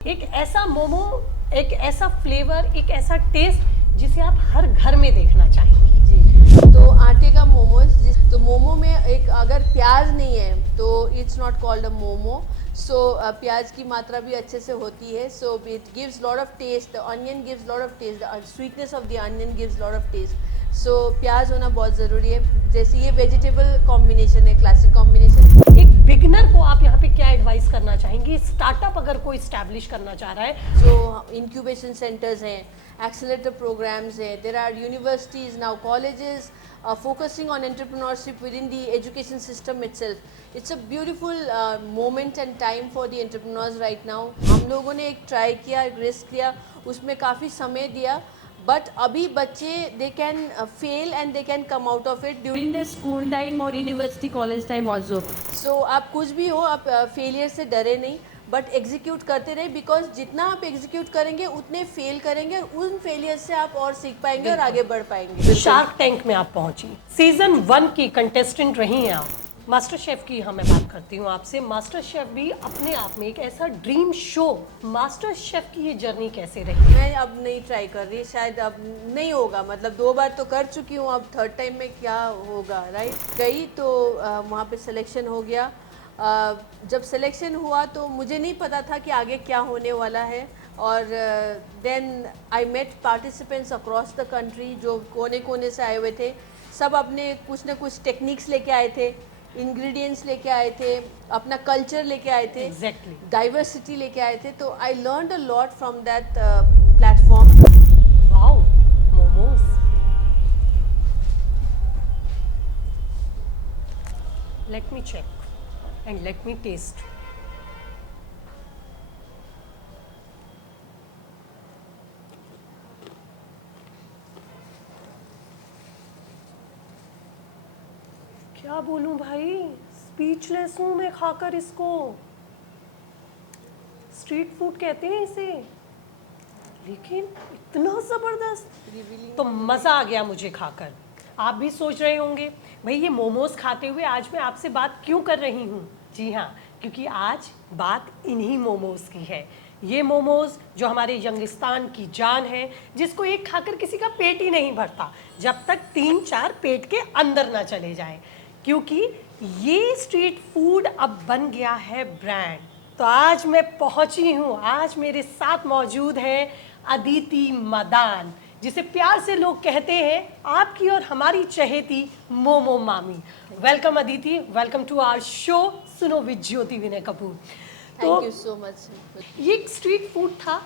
एक ऐसा मोमो, एक ऐसा फ्लेवर, एक ऐसा टेस्ट जिसे आप हर घर में देखना चाहेंगी। जी, तो आटे का मोमोज, तो मोमो में एक अगर प्याज नहीं है तो it's not called a momo. So प्याज की मात्रा भी अच्छे से होती है, so it gives lot of taste, the onion gives lot of taste, the sweetness of the onion gives lot of taste. So प्याज होना बहुत ज़रूरी है। जैसे ये वेजिटेबल कॉम्बिनेशन है, क्लासिक कॉम्बिनेशन। एक बिगनर को आप यहाँ पे क्या एडवाइस करना चाहेंगी? स्टार्टअप अगर कोई स्टैब्लिश करना चाह रहा है, जो इंक्यूबेशन सेंटर्स हैं, एक्सेलेरेटर प्रोग्राम्स हैं, there are universities now, colleges focusing on entrepreneurship within the education system itself. It's a beautiful moment and time for the entrepreneurs right now. हम लोगों ने एक ट्राई किया, एक रिस्क किया, उसमें काफ़ी समय दिया, बट अभी बच्चे they can fail and they can come out of it during the school time or university college time also. सो आप कुछ भी हो, आप फेलियर से डरे नहीं, बट एग्जीक्यूट करते रहे, बिकॉज जितना आप एग्जीक्यूट करेंगे उतने फेल करेंगे और उन फेलियर से आप और सीख पाएंगे और आगे बढ़ पाएंगे। शार्क टैंक में आप पहुंची, सीजन 1 की कंटेस्टेंट रही हैं आप। मास्टर शेफ की मैं बात करती हूँ आपसे। मास्टर शेफ भी अपने आप में एक ऐसा ड्रीम शो। मास्टर शेफ की ये जर्नी कैसे रही? मैं अब नहीं ट्राई कर रही, शायद अब नहीं होगा, मतलब 2 बार तो कर चुकी हूँ, अब थर्ड टाइम में क्या होगा, राइट। गई तो वहाँ पे सिलेक्शन हो गया। जब सिलेक्शन हुआ तो मुझे नहीं पता था कि आगे क्या होने वाला है, और then I met participants across the country जो कोने कोने से आए हुए थे। सब अपने कुछ ना कुछ टेक्निक्स लेके आए थे, इंग्रेडिएंट्स लेके आए थे, अपना कल्चर लेके आए थे, Exactly. डाइवर्सिटी लेके आए थे। तो I learned a lot from that platform. Wow, momos. Let me check and let me test. क्या बोलूं भाई, स्पीचलेस हूं मैं खाकर इसको। स्ट्रीट फूड कहते हैं इसे, लेकिन इतना जबरदस्त, तो मजा आ गया मुझे खाकर। आप भी सोच रहे होंगे भाई ये मोमोज खाते हुए आज मैं आपसे बात क्यों कर रही हूँ? जी हाँ, क्योंकि आज बात इन्हीं मोमोज की है। ये मोमोज जो हमारे यंगिस्तान की जान है, जिसको एक खाकर किसी का पेट ही नहीं भरता जब तक 3-4 पेट के अंदर ना चले जाए, क्योंकि ये स्ट्रीट फूड अब बन गया है ब्रांड। तो आज मैं पहुंची हूँ, आज मेरे साथ मौजूद है अदिति मदान, जिसे प्यार से लोग कहते हैं आपकी और हमारी चहेती Momo Mami. Welcome Aditi, welcome to our show Suno with Jyoti Vinay Kapoor. Thank you so much. ये एक स्ट्रीट फूड था,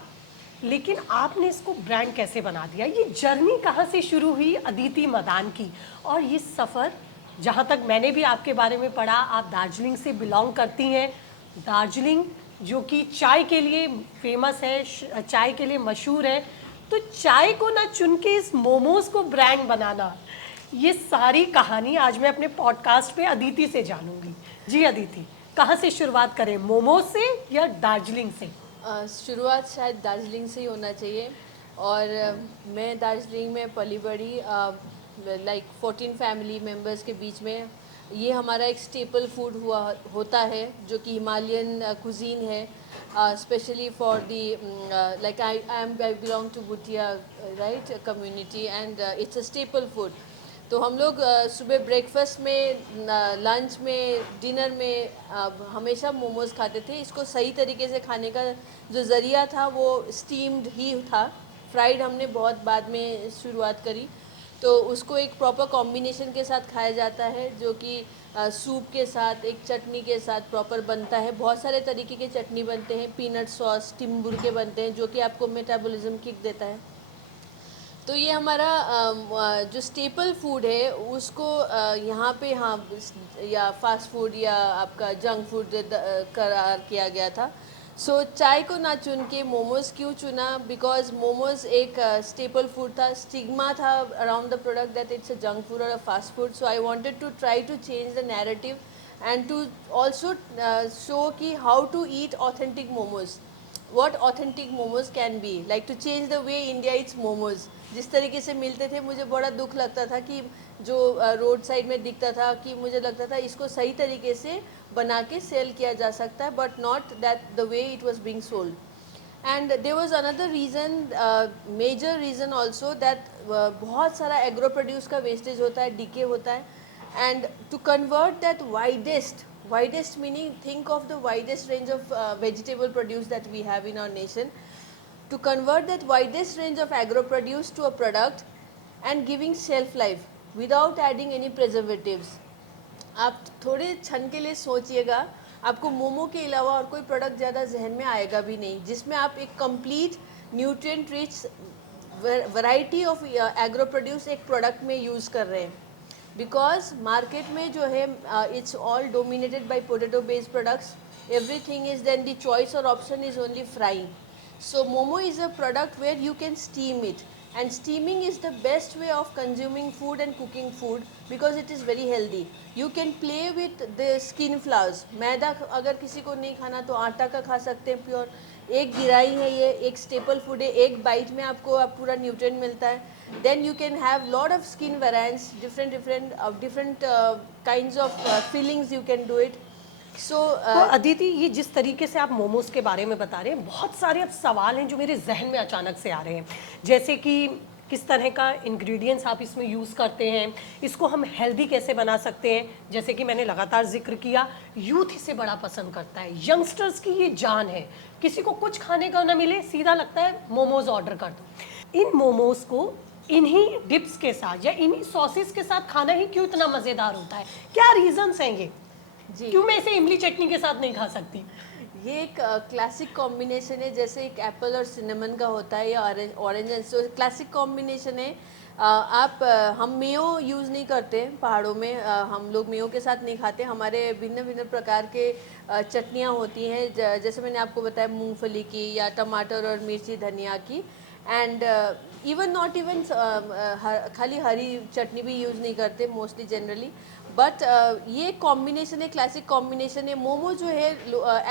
लेकिन आपने इसको ब्रांड कैसे बना दिया? ये जर्नी कहाँ से शुरू हुई अदिति मदान की? और ये सफ़र, जहाँ तक मैंने भी आपके बारे में पढ़ा, आप दार्जिलिंग से बिलोंग करती हैं। दार्जिलिंग जो कि चाय के लिए फेमस है, चाय के लिए मशहूर है। तो चाय को ना चुन के इस मोमोज को ब्रांड बनाना, ये सारी कहानी आज मैं अपने पॉडकास्ट पे अदिति से जानूंगी। जी अदिति, कहाँ से शुरुआत करें, मोमोज से या दार्जिलिंग से? शुरुआत शायद दार्जिलिंग से ही होना चाहिए, और मैं दार्जिलिंग में पली बड़ी, लाइक 14 फैमिली मेम्बर्स के बीच में। ये हमारा एक स्टेपल फूड होता है, जो कि हिमालयन कुजीन है, specially for the, like I belong to Bhutia right community, and it's a staple food. तो हम लोग सुबह ब्रेकफास्ट में, लंच में, डिनर में हमेशा मोमोज खाते थे। इसको सही तरीके से खाने का जो ज़रिया था वो स्टीम्ड ही था, फ्राइड हमने बहुत बाद में शुरुआत करी। तो उसको एक प्रॉपर कॉम्बिनेशन के साथ खाया जाता है, जो कि सूप के साथ, एक चटनी के साथ प्रॉपर बनता है। बहुत सारे तरीके के चटनी बनते हैं, पीनट सॉस, टिम्बुर के बनते हैं, जो कि आपको मेटाबॉलिज्म किक देता है। तो ये हमारा जो स्टेपल फूड है उसको यहाँ पे, हाँ, या फास्ट फूड या आपका जंक फूड करार किया गया था। सो चाय को ना चुन के मोमोज क्यों चुना? बिकॉज मोमोज एक स्टेपल फूड था, स्टिग्मा था around the product that it's a junk food और a fast food. So I wanted to try to change the narrative and to also show कि how to eat authentic momos, what authentic momos can be, like to change the way India eats momos। जिस तरीके से मिलते थे, मुझे बड़ा दुख लगता था कि जो रोड साइड में दिखता था, कि मुझे लगता था इसको सही तरीके से बना के सेल किया जा सकता है, but not that the way it was being sold. And there was another reason, major reason also that बहुत सारा एग्रो प्रोड्यूस का वेस्टेज होता है, डीके होता है, and to convert that widest meaning, think of the widest range of vegetable produce that we have in our nation, to convert that widest range of agro produce to a product and giving shelf life without adding any preservatives. आप थोड़े क्षण के लिए सोचिएगा, आपको मोमो के अलावा और कोई प्रोडक्ट ज़्यादा जहन में आएगा भी नहीं जिसमें आप एक complete nutrient rich variety of agro produce एक प्रोडक्ट में यूज़ कर रहे हैं. बिकॉज मार्केट में जो है it's all dominated by potato based products, everything is then the choice और option is only frying. So momo is a product where you can steam it, and steaming is the best way of consuming food and cooking food because it is very healthy. You can play with the skin flours. मैदा अगर किसी को नहीं खाना तो आटा का खा सकते हैं प्योर. एक गिराई है, ये एक स्टेपल फूड है, एक बाइट में आपको पूरा न्यूट्रिएंट मिलता है. Then you can have lot of skin variants, different kinds of fillings you can do it. So तो अदिति, ये जिस तरीके से आप मोमोज के बारे में बता रहे हैं, बहुत सारे अब सवाल हैं जो मेरे जहन में अचानक से आ रहे हैं. जैसे कि किस तरह का इंग्रेडिएंट्स आप इसमें यूज़ करते हैं, इसको हम हेल्दी कैसे बना सकते हैं. जैसे कि मैंने लगातार जिक्र किया, यूथ इसे बड़ा पसंद करता है, यंगस्टर्स की ये जान है. किसी को कुछ खाने का ना मिले, सीधा लगता है मोमोज ऑर्डर कर दो. इन मोमोज को इन्हीं डिप्स के साथ या इन्हीं सॉसेस के साथ खाना ही क्यों इतना मज़ेदार होता है? क्या रीजंस हैं ये? जी, क्यों मैं इसे इमली चटनी के साथ नहीं खा सकती? ये एक क्लासिक कॉम्बिनेशन है, जैसे एक एप्पल और सिनेमन का होता है या orange and so classic combination है. हम मेयो यूज़ नहीं करते पहाड़ों में, हम लोग मेयो के साथ नहीं खाते. हमारे भिन्न भिन्न प्रकार के चटनियाँ होती हैं, जैसे मैंने आपको बताया मूंगफली की या टमाटर और मिर्ची धनिया की. एंड इवन नॉट इवन खाली हरी चटनी भी यूज़ नहीं करते मोस्टली जनरली. बट ये कॉम्बिनेशन है, क्लासिक कॉम्बिनेशन है. मोमो जो है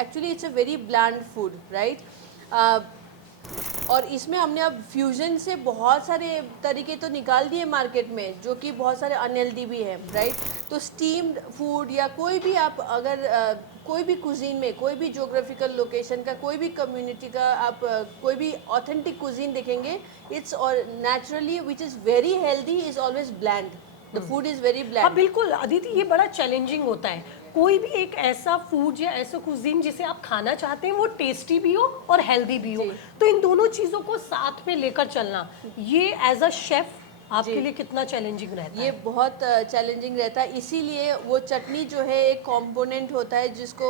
actually it's a very bland food, right. और इसमें हमने अब फ्यूजन से बहुत सारे तरीके तो निकाल दिए मार्केट में जो कि बहुत सारे अनहेल्दी भी हैं, राइट. तो स्टीम्ड फूड या कोई भी आप अगर कोई भी कुजीन में, कोई भी जोग्राफिकल लोकेशन का, कोई भी कम्युनिटी का आप कोई भी ऑथेंटिक कुजीन देखेंगे, इट्स और naturally which is very healthy is always bland. The food is very bland. हाँ बिल्कुल अदिति, ये बड़ा चैलेंजिंग होता है. कोई भी एक ऐसा फूड या ऐसा कुजीन जिसे आप खाना चाहते हैं वो टेस्टी भी हो और हेल्दी भी हो, तो इन दोनों चीज़ों को साथ में लेकर चलना, ये एज अ शेफ आपके लिए कितना चैलेंजिंग रहता है? ये बहुत चैलेंजिंग रहता है. इसीलिए वो चटनी जो है एक कंपोनेंट होता है जिसको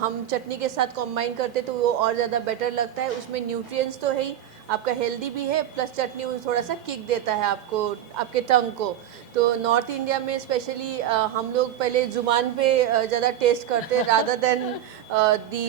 हम चटनी के साथ कंबाइन करते तो वो और ज़्यादा बेटर लगता है. उसमें न्यूट्रिएंट्स तो है ही, आपका हेल्दी भी है, प्लस चटनी थोड़ा सा किक देता है आपको, आपके टंग को. तो नॉर्थ इंडिया में स्पेशली हम लोग पहले जुबान पे ज़्यादा टेस्ट करते rather than the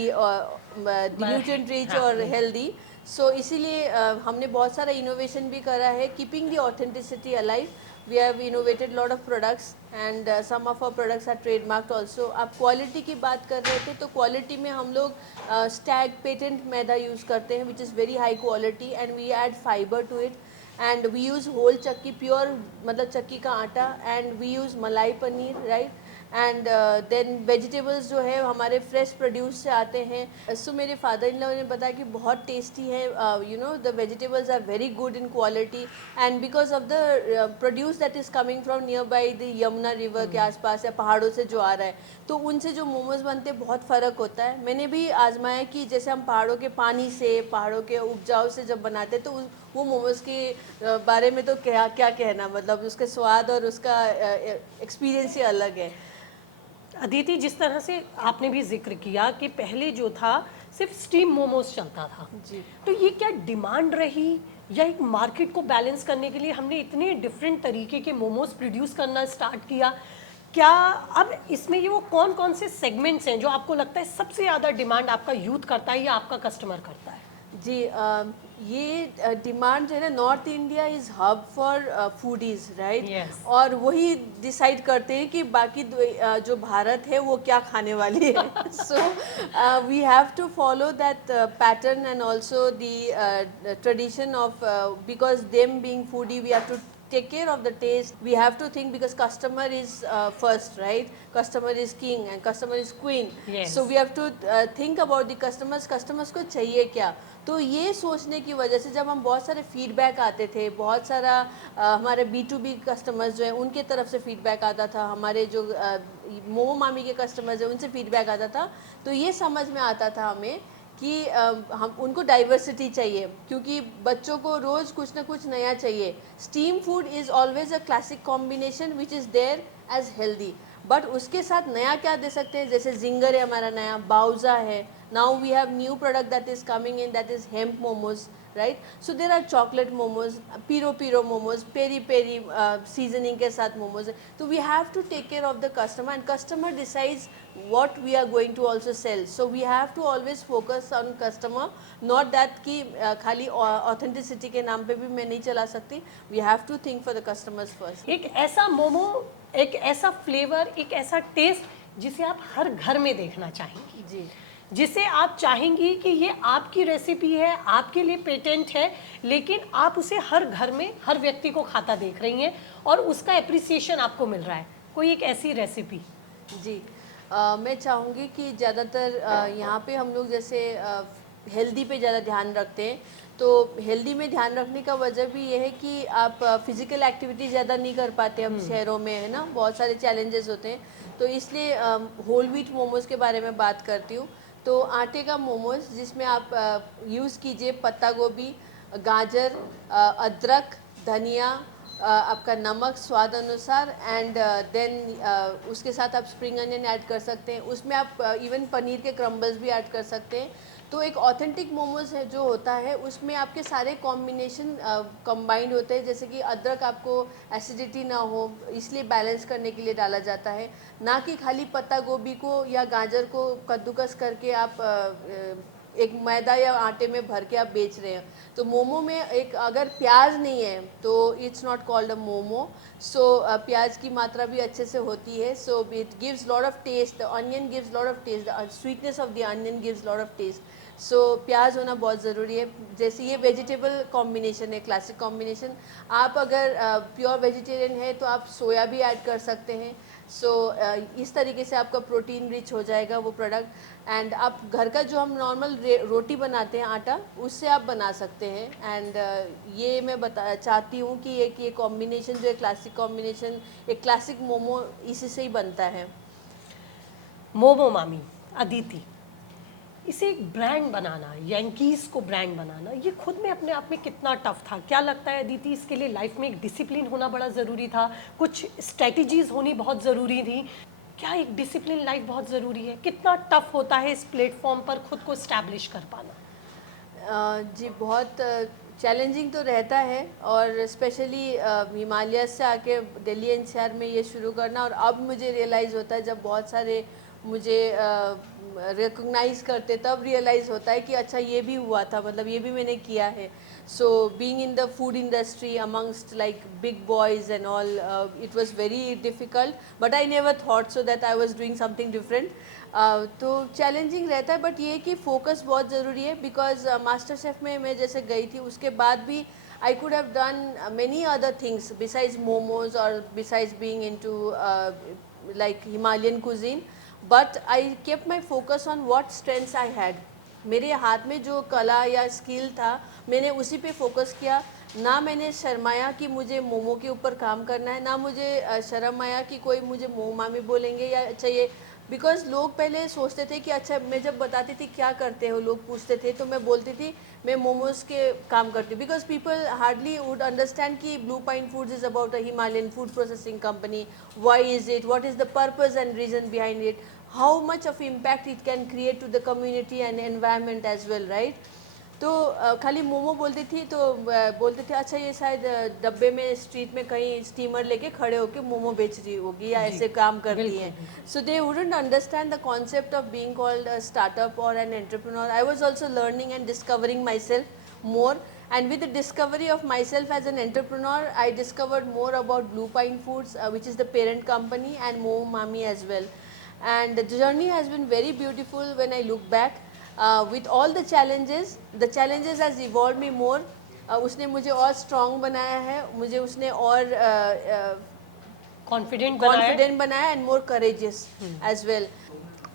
nutrient rich और हेल्दी. सो इसीलिए हमने बहुत सारा इनोवेशन भी करा है, keeping the authenticity alive. We have innovated lot of products and some of our products are trademarked also. आप क्वालिटी की बात कर रहे थे, तो क्वालिटी में हम लोग स्टैग पेटेंट मैदा यूज़ करते हैं which is very high quality and we add fibre to it. And we use whole चक्की, प्योर मतलब चक्की का आटा, and we use malai paneer, right. And then vegetables जो है हमारे फ्रेश प्रोड्यूस से आते हैं. सो मेरे फादर इन लॉ ने बताया कि बहुत टेस्टी है, you know the vegetables are very good in quality and because of the produce that is coming from nearby the Yamuna river के आसपास या पहाड़ों से जो आ रहा है, तो उनसे जो मोमोज बनते हैं बहुत फ़र्क होता है. मैंने भी आजमाया कि जैसे हम पहाड़ों के पानी से, पहाड़ों के उपजाऊ से जब बनाते हैं तो वो मोमोज़ के बारे में तो क्या क्या कहना, मतलब उसके स्वाद और उसका एक्सपीरियंस ही अलग है. अदिति, जिस तरह से आपने भी जिक्र किया कि पहले जो था सिर्फ स्टीम मोमोज चलता था जी, तो ये क्या डिमांड रही या एक मार्केट को बैलेंस करने के लिए हमने इतने डिफरेंट तरीके के मोमोज प्रोड्यूस करना स्टार्ट किया? क्या अब इसमें ये वो कौन कौन से सेगमेंट्स हैं जो आपको लगता है सबसे ज़्यादा डिमांड आपका यूथ करता है या आपका कस्टमर करता है? जी, ये डिमांड जो है ना, north India is hub for foodies, right. Yes. और वही डिसाइड करते हैं कि बाकी जो भारत है वो क्या खाने वाली है. So we have to follow that pattern and also the tradition of, because them being foodie we have to take care of the taste, we have to think because customer is first, right? Customer is king and customer is queen. Yes. So we have to think about the customers को चाहिए क्या. तो ये सोचने की वजह से जब हम बहुत सारे फीडबैक आते थे, बहुत सारा हमारे B2B कस्टमर्स जो हैं उनके तरफ से फीडबैक आता था, हमारे जो मोमो मामी के कस्टमर्स हैं उनसे फीडबैक आता था, तो ये समझ में आता था हमें कि हम उनको डाइवर्सिटी चाहिए क्योंकि बच्चों को रोज़ कुछ ना कुछ नया चाहिए. Steam food is always a classic combination which is there as healthy, but उसके साथ नया क्या दे सकते हैं, जैसे जिंगर है हमारा नया, बाउजा है, now we have new product that is coming in that is hemp momos, right? So there are chocolate momos, पीरो मोमोज, पेरी सीजनिंग के साथ मोमोज है. तो we have to take care of the customer and customer decides what we are going to also sell. So we have to always focus on customer, not that कि खाली authenticity के नाम पे भी मैं नहीं चला सकती. We have to think for the customers first. एक ऐसा मोमो, एक ऐसा फ्लेवर, एक ऐसा टेस्ट जिसे आप हर घर में देखना चाहेंगी, जी, जिसे आप चाहेंगी कि ये आपकी रेसिपी है, आपके लिए पेटेंट है, लेकिन आप उसे हर घर में हर व्यक्ति को खाता देख रही हैं और उसका एप्रिसिएशन आपको मिल रहा है. कोई एक ऐसी रेसिपी. जी. मैं चाहूँगी कि ज़्यादातर यहाँ पे हम लोग जैसे हेल्दी पे ज़्यादा ध्यान रखते हैं, तो हेल्दी में ध्यान रखने का वजह भी ये है कि आप फिज़िकल एक्टिविटी ज़्यादा नहीं कर पाते हम शहरों में, है ना, बहुत सारे चैलेंजेस होते हैं. तो इसलिए होल व्हीट मोमोज़ के बारे में बात करती हूँ. तो आटे का मोमोज़ जिसमें आप यूज़ कीजिए पत्ता गोभी, गाजर, अदरक, धनिया, आपका नमक स्वाद अनुसार एंड देन उसके साथ आप स्प्रिंग अनियन ऐड कर सकते हैं. उसमें आप इवन पनीर के क्रम्बल्स भी ऐड कर सकते हैं. तो एक ऑथेंटिक मोमोज है जो होता है उसमें आपके सारे कॉम्बिनेशन कंबाइंड होते हैं. जैसे कि अदरक आपको एसिडिटी ना हो इसलिए बैलेंस करने के लिए डाला जाता है, ना कि खाली पत्ता गोभी को या गाजर को कद्दूकस करके आप एक मैदा या आटे में भर के आप बेच रहे हैं. तो मोमो में एक अगर प्याज नहीं है तो it's not called a momo. So प्याज की मात्रा भी अच्छे से होती है. So it gives lot of taste, the onion gives lot of taste, the sweetness of the onion gives lot of taste. So प्याज होना बहुत ज़रूरी है. जैसे ये वेजिटेबल कॉम्बिनेशन है, क्लासिक कॉम्बिनेशन. आप अगर प्योर वेजिटेरियन है तो आप सोया भी ऐड कर सकते हैं. सो इस तरीके से आपका प्रोटीन रिच हो जाएगा वो प्रोडक्ट. एंड आप घर का जो हम नॉर्मल रोटी बनाते हैं आटा, उससे आप बना सकते हैं. एंड ये मैं चाहती हूँ कि ये कॉम्बिनेशन जो है क्लासिक कॉम्बिनेशन, एक क्लासिक मोमो इसी से ही बनता है. मोमो मामी अदिति, इसे एक ब्रांड बनाना, यांकीज़ को ब्रांड बनाना, ये खुद में अपने आप में कितना टफ था? क्या लगता है अदिति इसके लिए लाइफ में एक डिसिप्लिन होना बड़ा ज़रूरी था, कुछ स्ट्रेटजीज होनी बहुत ज़रूरी थी? क्या एक डिसिप्लिन लाइफ बहुत ज़रूरी है? कितना टफ होता है इस प्लेटफॉर्म पर खुद को इस्टेब्लिश कर पाना? जी, बहुत चैलेंजिंग तो रहता है. और स्पेशली हिमालय से आके दिल्ली एनसीआर में ये शुरू करना. और अब मुझे रियलाइज़ होता है जब बहुत सारे मुझे रिकॉग्नाइज़ करते तब रियलाइज़ होता है कि अच्छा ये भी हुआ था, मतलब ये भी मैंने किया है. So being in the food industry amongst like big boys and all, it was very difficult, but I never thought so that I was doing something different. तो चैलेंजिंग रहता है, बट ये कि फोकस बहुत ज़रूरी है. बिकॉज मास्टर शेफ़ में मैं जैसे गई थी उसके बाद भी I could have done many other things besides momos or besides being into like Himalayan cuisine, but I kept my focus on what strengths I had. मेरे हाथ में जो कला या स्किल था मैंने उसी पे फोकस किया. ना मैंने शर्माया कि मुझे मोमो के ऊपर काम करना है, ना मुझे शर्म आया कि कोई मुझे मोमो मामी बोलेंगे या अच्छा ये. बिकॉज लोग पहले सोचते थे कि अच्छा, मैं जब बताती थी क्या करते हो लोग पूछते थे तो मैं बोलती थी मैं मोमोज़ के काम करती हूँ. Because people hardly would understand कि blue pine foods is about a Himalayan food processing company. Why is it, what is the purpose and reason behind it, how much of impact it can create to the community and environment as well, right? तो खाली मोमो बोलती थी तो बोलते थे अच्छा ये शायद डब्बे में स्ट्रीट में कहीं स्टीमर लेके खड़े होके मोमो बेच रही होगी या ऐसे काम कर रही हैं. So they wouldn't understand the concept of being called a startup और an entrepreneur. I was also learning and discovering myself more. And with the discovery of myself as an entrepreneur, I discovered more about Blue Pine Foods, which is the parent company, and Momo Mami as well. And the journey has been very beautiful when I look back. With all the challenges has evolved me more. उसने मुझे और strong बनाया है, मुझे उसने और confident बनाया है। कॉन्फिडेंट बनाया and more courageous as well.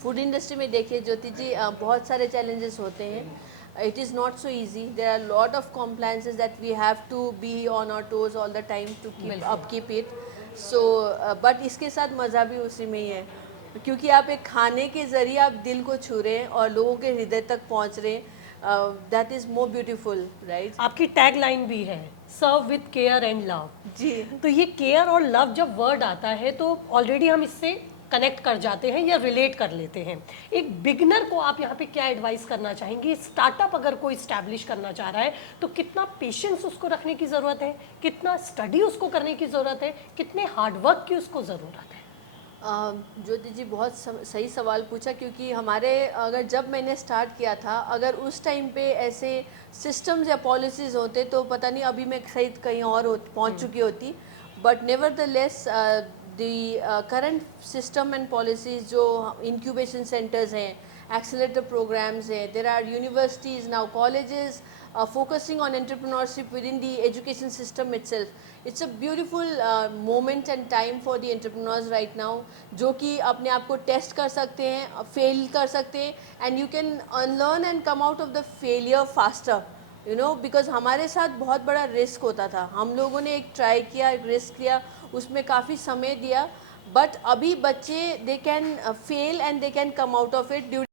Food industry में देखिए ज्योति जी, बहुत सारे चैलेंजेस होते हैं। It is not so easy, there are lot of compliances that we have to be on our toes all the time to keep up keep it. So but इसके साथ मज़ा भी उसी में ही है, क्योंकि आप एक खाने के ज़रिए आप दिल को छू रहे हैं और लोगों के हृदय तक पहुंच रहे हैं। That is more beautiful, right? आपकी टैग लाइन भी है, serve with care and love. जी। तो ये केयर और लव जब वर्ड आता है तो ऑलरेडी हम इससे कनेक्ट कर जाते हैं या रिलेट कर लेते हैं। एक बिगनर को आप यहाँ पे क्या एडवाइस करना चाहेंगे? स्टार्टअप अगर कोई इस्टेब्लिश करना चाह रहा है तो कितना पेशेंस उसको रखने की ज़रूरत है, कितना स्टडी उसको करने की ज़रूरत है, कितने हार्डवर्क की उसको ज़रूरत है? ज्योति जी बहुत सही सवाल पूछा, क्योंकि हमारे अगर जब मैंने स्टार्ट किया था, अगर उस टाइम पे ऐसे सिस्टम्स या पॉलिसीज़ होते तो पता नहीं अभी मैं शायद कहीं और पहुंच चुकी होती। But nevertheless the current system and policies, जो इंक्यूबेशन सेंटर्स हैं, एक्सेलेरेटर प्रोग्राम्स हैं, there are universities now, colleges focusing on entrepreneurship within the education system itself. It's a beautiful moment and time for the entrepreneurs right now, जो कि अपने आप को test कर सकते हैं, फेल कर सकते हैं, and you can unlearn and come out of the failure faster, you know, because हमारे साथ बहुत बड़ा रिस्क होता था। हम लोगों ने एक ट्राई किया, एक रिस्क किया, उसमें काफ़ी समय दिया, बट अभी बच्चे they can fail and they can come out of it.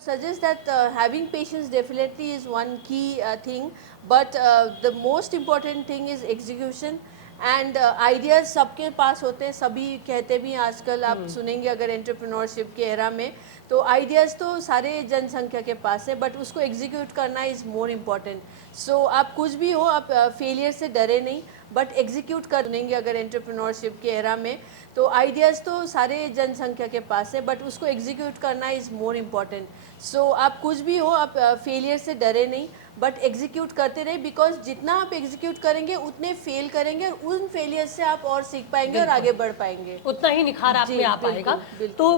Suggest that having patience definitely is one key thing, but the most important thing is execution and ideas सबके पास होते हैं, सभी कहते भी हैं आजकल, आप सुनेंगे अगर एंटरप्रेन्योरशिप के एरा में, तो आइडियाज़ तो सारे जनसंख्या के पास है, बट उसको एग्जीक्यूट करना इज़ मोर इम्पॉर्टेंट। सो आप कुछ भी हो, आप फेलियर से डरे नहीं, बट एग्जीक्यूट कर लेंगे अगर एंटरप्रेन्योरशिप के एरा में, तो आइडियाज़ तो सारे जनसंख्या के पास है, बट उसको एग्जीक्यूट करना इज़ मोर इम्पॉर्टेंट। सो आप कुछ भी हो, आप फेलियर से डरे नहीं, बट एग्जीक्यूट करते रहे, बिकॉज जितना आप एग्जीक्यूट करेंगे उतने फेल करेंगे और उन फेलियर से आप और सीख पाएंगे और आगे बढ़ पाएंगे, उतना ही निखार आप में आ पाएगा। तो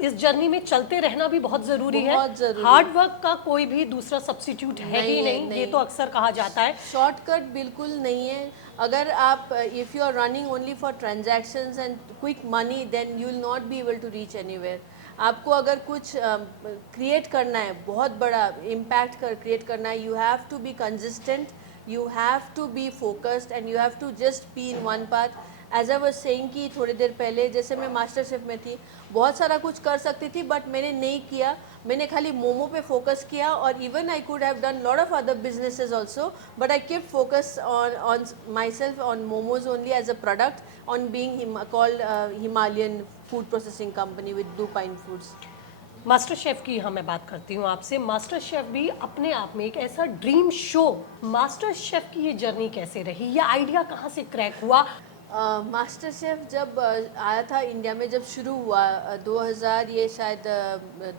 इस जर्नी में चलते रहना भी बहुत ज़रूरी है। हार्ड वर्क का कोई भी दूसरा सब्स्टिट्यूट है ही नहीं, ये तो अक्सर कहा जाता है। शॉर्टकट बिल्कुल नहीं है। अगर आप if you are running only for transactions and quick money, then you will not be able to reach anywhere. आपको अगर कुछ क्रिएट करना है, बहुत बड़ा इम्पैक्ट क्रिएट करना है, you have to be consistent, you have to be focused and you have to just be in one path. As I was saying कि थोड़ी देर पहले जैसे मैं मास्टर शेफ में थी, बहुत सारा कुछ कर सकती थी, बट मैंने नहीं किया, मैंने खाली मोमो पे फोकस किया, और even I could have done lot of other businesses also, but I keep focus on myself, on momos only as a product, on being called Himalayan food processing company with Blue pine Foods. Master chef की मैं बात करती हूँ आपसे। Master chef भी अपने आप में एक ऐसा ड्रीम शो, मास्टर शेफ की ये जर्नी कैसे रही, या आइडिया कहाँ से क्रैक हुआ? मास्टर शेफ जब आया था इंडिया में, जब शुरू हुआ 2000, ये शायद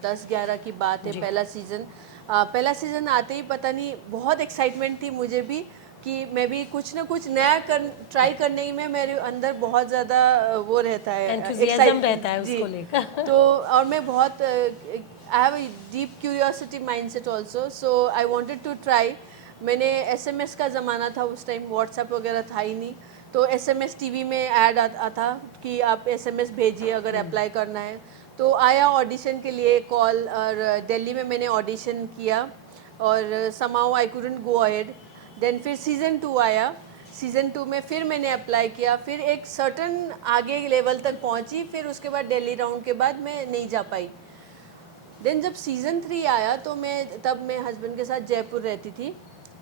10-11 की बात है, पहला सीज़न आते ही पता नहीं बहुत एक्साइटमेंट थी मुझे भी, कि मैं भी कुछ ना कुछ नया ट्राई करने में मेरे अंदर बहुत ज़्यादा वो रहता है, एंथुसियाज्म रहता है उसको लेकर। तो और मैं बहुत I have a deep curiosity mindset also, so I wanted to try. मैंने एसएमएस का ज़माना था उस टाइम, व्हाट्सएप वगैरह था ही नहीं, तो एसएमएस टीवी में ऐड आता कि आप एसएमएस भेजिए अगर अप्लाई करना है। तो आया ऑडिशन के लिए कॉल, और दिल्ली में मैंने ऑडिशन किया, और somehow I couldn't go ahead. Then फिर सीज़न 2 आया, सीज़न 2 में फिर मैंने अप्लाई किया, फिर एक सर्टन आगे लेवल तक पहुंची, फिर उसके बाद दिल्ली राउंड के बाद मैं नहीं जा पाई। देन जब सीज़न 3 आया, तो तब मैं हस्बैंड के साथ जयपुर रहती थी,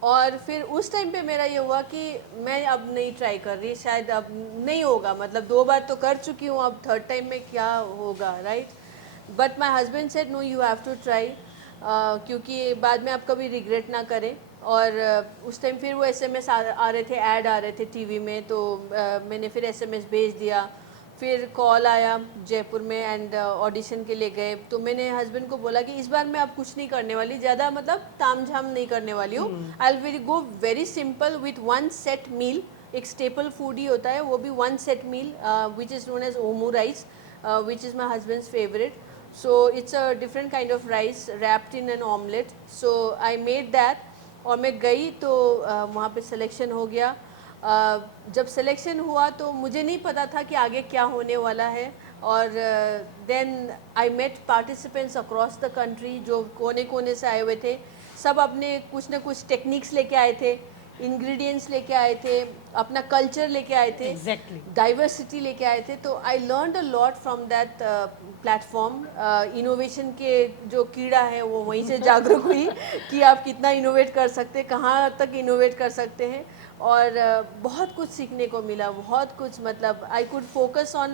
और फिर उस टाइम पे मेरा ये हुआ कि मैं अब नहीं ट्राई कर रही, शायद अब नहीं होगा, मतलब 2 बार तो कर चुकी हूँ, अब थर्ड टाइम में क्या होगा, right? But my husband said no, you have to try, क्योंकि बाद में आप कभी रिग्रेट ना करें। और उस टाइम फिर वो एसएमएस आ रहे थे, ऐड आ रहे थे टीवी में, तो मैंने फिर एसएमएस भेज दिया, फिर कॉल आया जयपुर में, एंड ऑडिशन के लिए गए। तो मैंने हस्बैंड को बोला कि इस बार मैं अब कुछ नहीं करने वाली, ज़्यादा मतलब तामझाम नहीं करने वाली हूँ, I will go very simple with 1 set meal. एक स्टेपल फूड ही होता है, वो भी 1 set meal, which is known as omu rice, which is my husband's favourite. So it's a different kind of rice wrapped in an omelette. So I made that और मैं गई तो वहाँ पे सिलेक्शन हो गया. जब सिलेक्शन हुआ तो मुझे नहीं पता था कि आगे क्या होने वाला है. और then I met participants across the country जो कोने कोने से आए हुए थे. सब अपने कुछ ना कुछ टेक्निक्स लेके आए थे, इंग्रेडिएंट्स लेके आए थे, अपना कल्चर लेके आए थे, एग्जैक्टली डाइवर्सिटी लेके आए थे. तो I learn a lot from that platform. Innovation के जो कीड़ा है वो वहीं से जागरूक हुई कि आप कितना इनोवेट कर सकते हैं, कहाँ तक इनोवेट कर सकते हैं. और बहुत कुछ सीखने को मिला, बहुत कुछ. मतलब I could focus on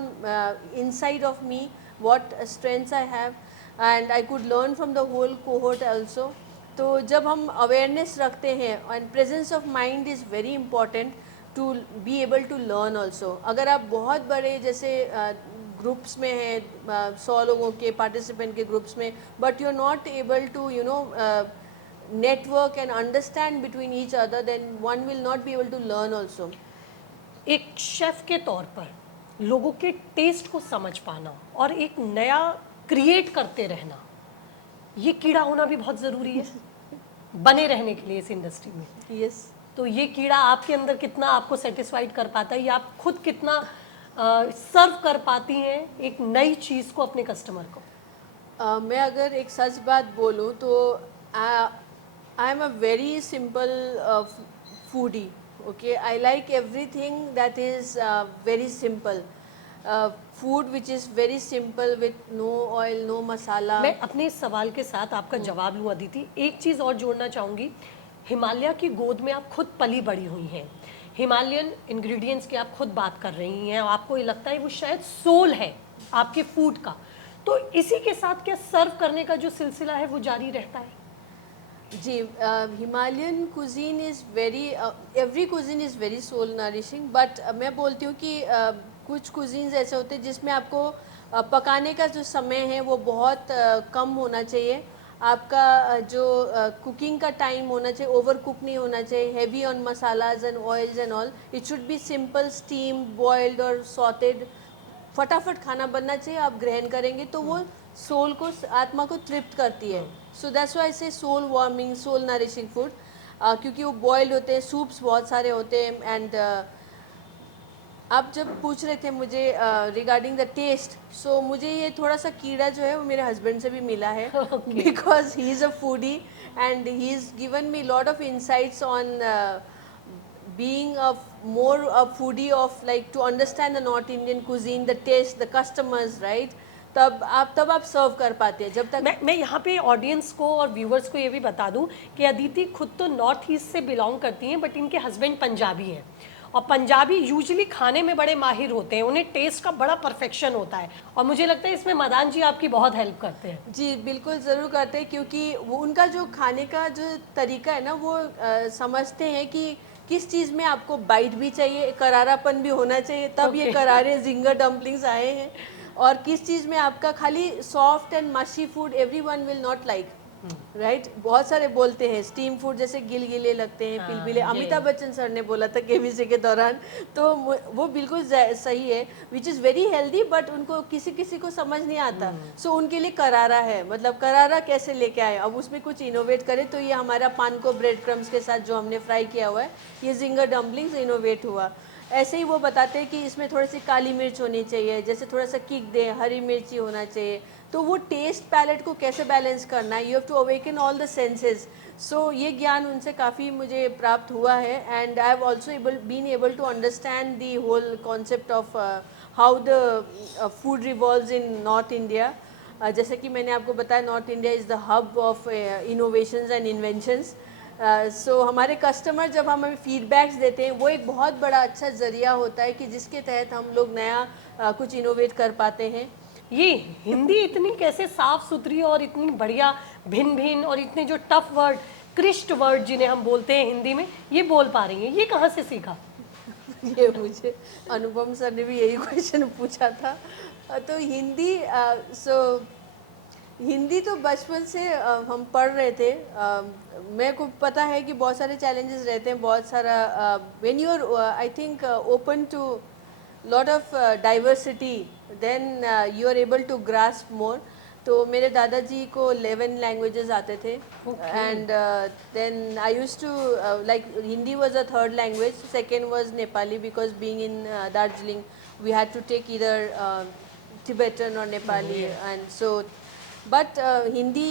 inside of me what strengths I have and I could learn from the whole cohort also. तो जब हम अवेयरनेस रखते हैं and presence of mind is very important to be able to learn also. अगर आप बहुत बड़े जैसे ग्रुप्स में हैं, 100 लोगों के पार्टिसिपेंट के ग्रुप्स में, but you are not able to you know network and understand between each other, then one will not be able to learn also. एक शेफ के तौर पर लोगों के टेस्ट को समझ पाना और एक नया क्रिएट करते रहना, ये कीड़ा होना भी बहुत ज़रूरी है बने रहने के लिए इस इंडस्ट्री में. Yes. तो ये कीड़ा आपके अंदर कितना आपको सेटिस्फाइड कर पाता है, या आप खुद कितना सर्व कर पाती हैं एक नई चीज़ को अपने कस्टमर को? मैं अगर एक सच बात बोलूँ तो I am a very simple foodie. Okay, I like everything that is very simple. Food which is very simple with no oil, no masala. मैं अपने इस सवाल के साथ आपका जवाब लूँ अदिति, एक चीज़ और जोड़ना चाहूँगी. हिमालय की गोद में आप खुद पली बड़ी हुई हैं, हिमालयन इंग्रेडिएंट्स की आप खुद बात कर रही हैं, आपको ये लगता है वो शायद सोल है आपके फूड का. तो इसी के साथ क्या सर्व करने का जो सिलसिला है वो जारी रहता है? जी, Himalayan cuisine is very, every cuisine is very soul nourishing. But मैं बोलती हूँ कि कुछ कुजीन्स ऐसे होते हैं जिसमें आपको पकाने का जो समय है वो बहुत कम होना चाहिए. आपका जो कुकिंग का टाइम होना चाहिए ओवर कुक नहीं होना चाहिए, heavy on masalas and oils and all. It should be simple, steam, boiled और सॉटेड. फटाफट खाना बनना चाहिए. आप ग्रहण करेंगे तो वो सोल को, आत्मा को तृप्त करती है. So that's why I say soul warming, soul nourishing food. क्योंकि वो बॉइल्ड होते हैं, सूप्स बहुत सारे होते हैं. एंड आप जब पूछ रहे थे मुझे रिगार्डिंग द टेस्ट, सो मुझे ये थोड़ा सा कीड़ा जो है वो मेरे हस्बैंड से भी मिला है, because he is a foodie and he is given me lot of insights on being a more a foodie of like to understand the North Indian cuisine, the taste, the customers, right? तब आप सर्व कर पाते हैं. जब तक मैं यहाँ पे ऑडियंस को और व्यूवर्स को ये भी बता दूँ कि अदिति खुद तो नॉर्थ ईस्ट से बिलोंग करती हैं, बट इनके हस्बैंड पंजाबी हैं, और पंजाबी यूजुअली खाने में बड़े माहिर होते हैं, उन्हें टेस्ट का बड़ा परफेक्शन होता है, और मुझे लगता है इसमें मदान जी आपकी बहुत हेल्प करते हैं. जी बिल्कुल ज़रूर करते हैं, क्योंकि वो उनका जो खाने का जो तरीका है ना, वो समझते हैं कि किस चीज़ में आपको बाइट भी चाहिए, करारापन भी होना चाहिए, तब ये करारे जिंगर डम्पलिंग्स आए हैं. और किस चीज़ में आपका खाली सॉफ्ट एंड मशी food everyone will not like, right. बहुत सारे बोलते हैं स्टीम फूड जैसे गिलगिले लगते हैं, पिलपिले. अमिताभ बच्चन सर ने बोला था केबीसी के दौरान, तो वो बिल्कुल सही है, विच इज़ वेरी हेल्दी. बट उनको किसी किसी को समझ नहीं आता, सो उनके लिए करारा है. मतलब करारा कैसे लेके आए, अब उसमें कुछ इनोवेट करें. तो ये हमारा पान को ब्रेड क्रम्स के साथ जो हमने फ्राई किया हुआ है, ये जिंगर डम्पलिंग्स इनोवेट हुआ. ऐसे ही वो बताते हैं कि इसमें थोड़ी सी काली मिर्च होनी चाहिए, जैसे थोड़ा सा किक दे, हरी मिर्ची होना चाहिए. तो वो टेस्ट पैलेट को कैसे बैलेंस करना है, you have to awaken all the senses. So ये ज्ञान उनसे काफ़ी मुझे प्राप्त हुआ है. And I have also been able to understand the whole concept of how the food revolves in North India. जैसे कि मैंने आपको बताया, North India is the hub of innovations and inventions. So हमारे कस्टमर जब हमें फीडबैक्स देते हैं, वो एक बहुत बड़ा अच्छा ज़रिया होता है कि जिसके तहत हम लोग नया कुछ इनोवेट कर पाते हैं. ये हिंदी इतनी कैसे साफ सुथरी और इतनी बढ़िया भिन्न भिन्न और इतने जो टफ वर्ड, क्रिस्ट वर्ड जिन्हें हम बोलते हैं हिंदी में, ये बोल पा रही हैं, ये कहाँ से सीखा? ये मुझे अनुपम सर ने भी यही क्वेश्चन पूछा था. तो हिंदी हिंदी तो बचपन से हम पढ़ रहे थे. मेरे को पता है कि बहुत सारे चैलेंजेस रहते हैं, बहुत सारा when you are I think open to lot of diversity, then you are able to grasp more. तो मेरे दादाजी को 11 लैंग्वेजेस आते थे and then I used to like Hindi was a third language, second was Nepali because being in Darjeeling we had to take either Tibetan और Nepali and so but Hindi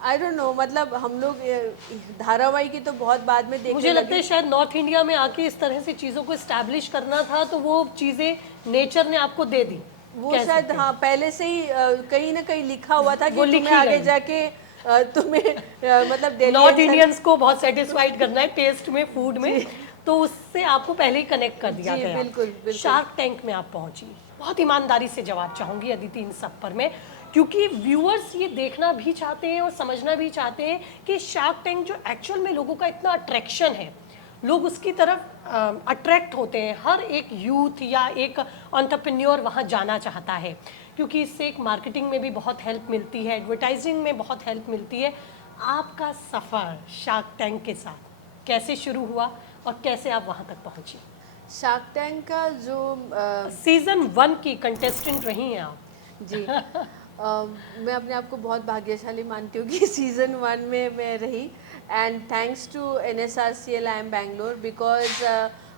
I don't know, मतलब हम लोग धारावाहिक की तो बहुत बाद में देखने मुझे लगता लगे। है शायद नॉर्थ इंडिया में आके इस तरह से चीज़ों को इस्टेब्लिश करना था, तो वो चीज़ें नेचर ने आपको दे दी। वो कह शायद सकते हैं। हाँ पहले से ही कहीं ना कहीं लिखा हुआ था कि वो तुम्हें लिखी आगे गई। जाके तुम्हें मतलब दिल्ली नॉर्थ एंड इंडियंस को बहुत सेटिस्फाइड करना है टेस्ट में, फूड में, तो उससे आपको पहले ही कनेक्ट कर दिया जी, गया। बिल्कुल, बिल्कुल। शार्क टैंक में आप पहुंची। बहुत ईमानदारी से जवाब चाहूंगी अदिति इन सब पर मैं, क्योंकि व्यूअर्स ये देखना भी चाहते हैं और समझना भी चाहते हैं कि शार्क टैंक जो एक्चुअल में लोगों का इतना अट्रैक्शन है, लोग उसकी तरफ अट्रैक्ट होते हैं। हर एक यूथ या एक एंटरप्रेन्योर वहाँ जाना चाहता है, क्योंकि इससे एक मार्केटिंग में भी बहुत हेल्प मिलती है, एडवर्टाइजिंग में बहुत हेल्प मिलती है। आपका सफ़र शार्क टैंक के साथ कैसे शुरू हुआ और कैसे आप वहाँ तक पहुँची? शार्क टैंक का जो सीजन 1 की कंटेस्टेंट रही हैं आप। जी मैं अपने आप को बहुत भाग्यशाली मानती हूँ कि सीज़न 1 में मैं रही and thanks to NSRCL I am Bangalore because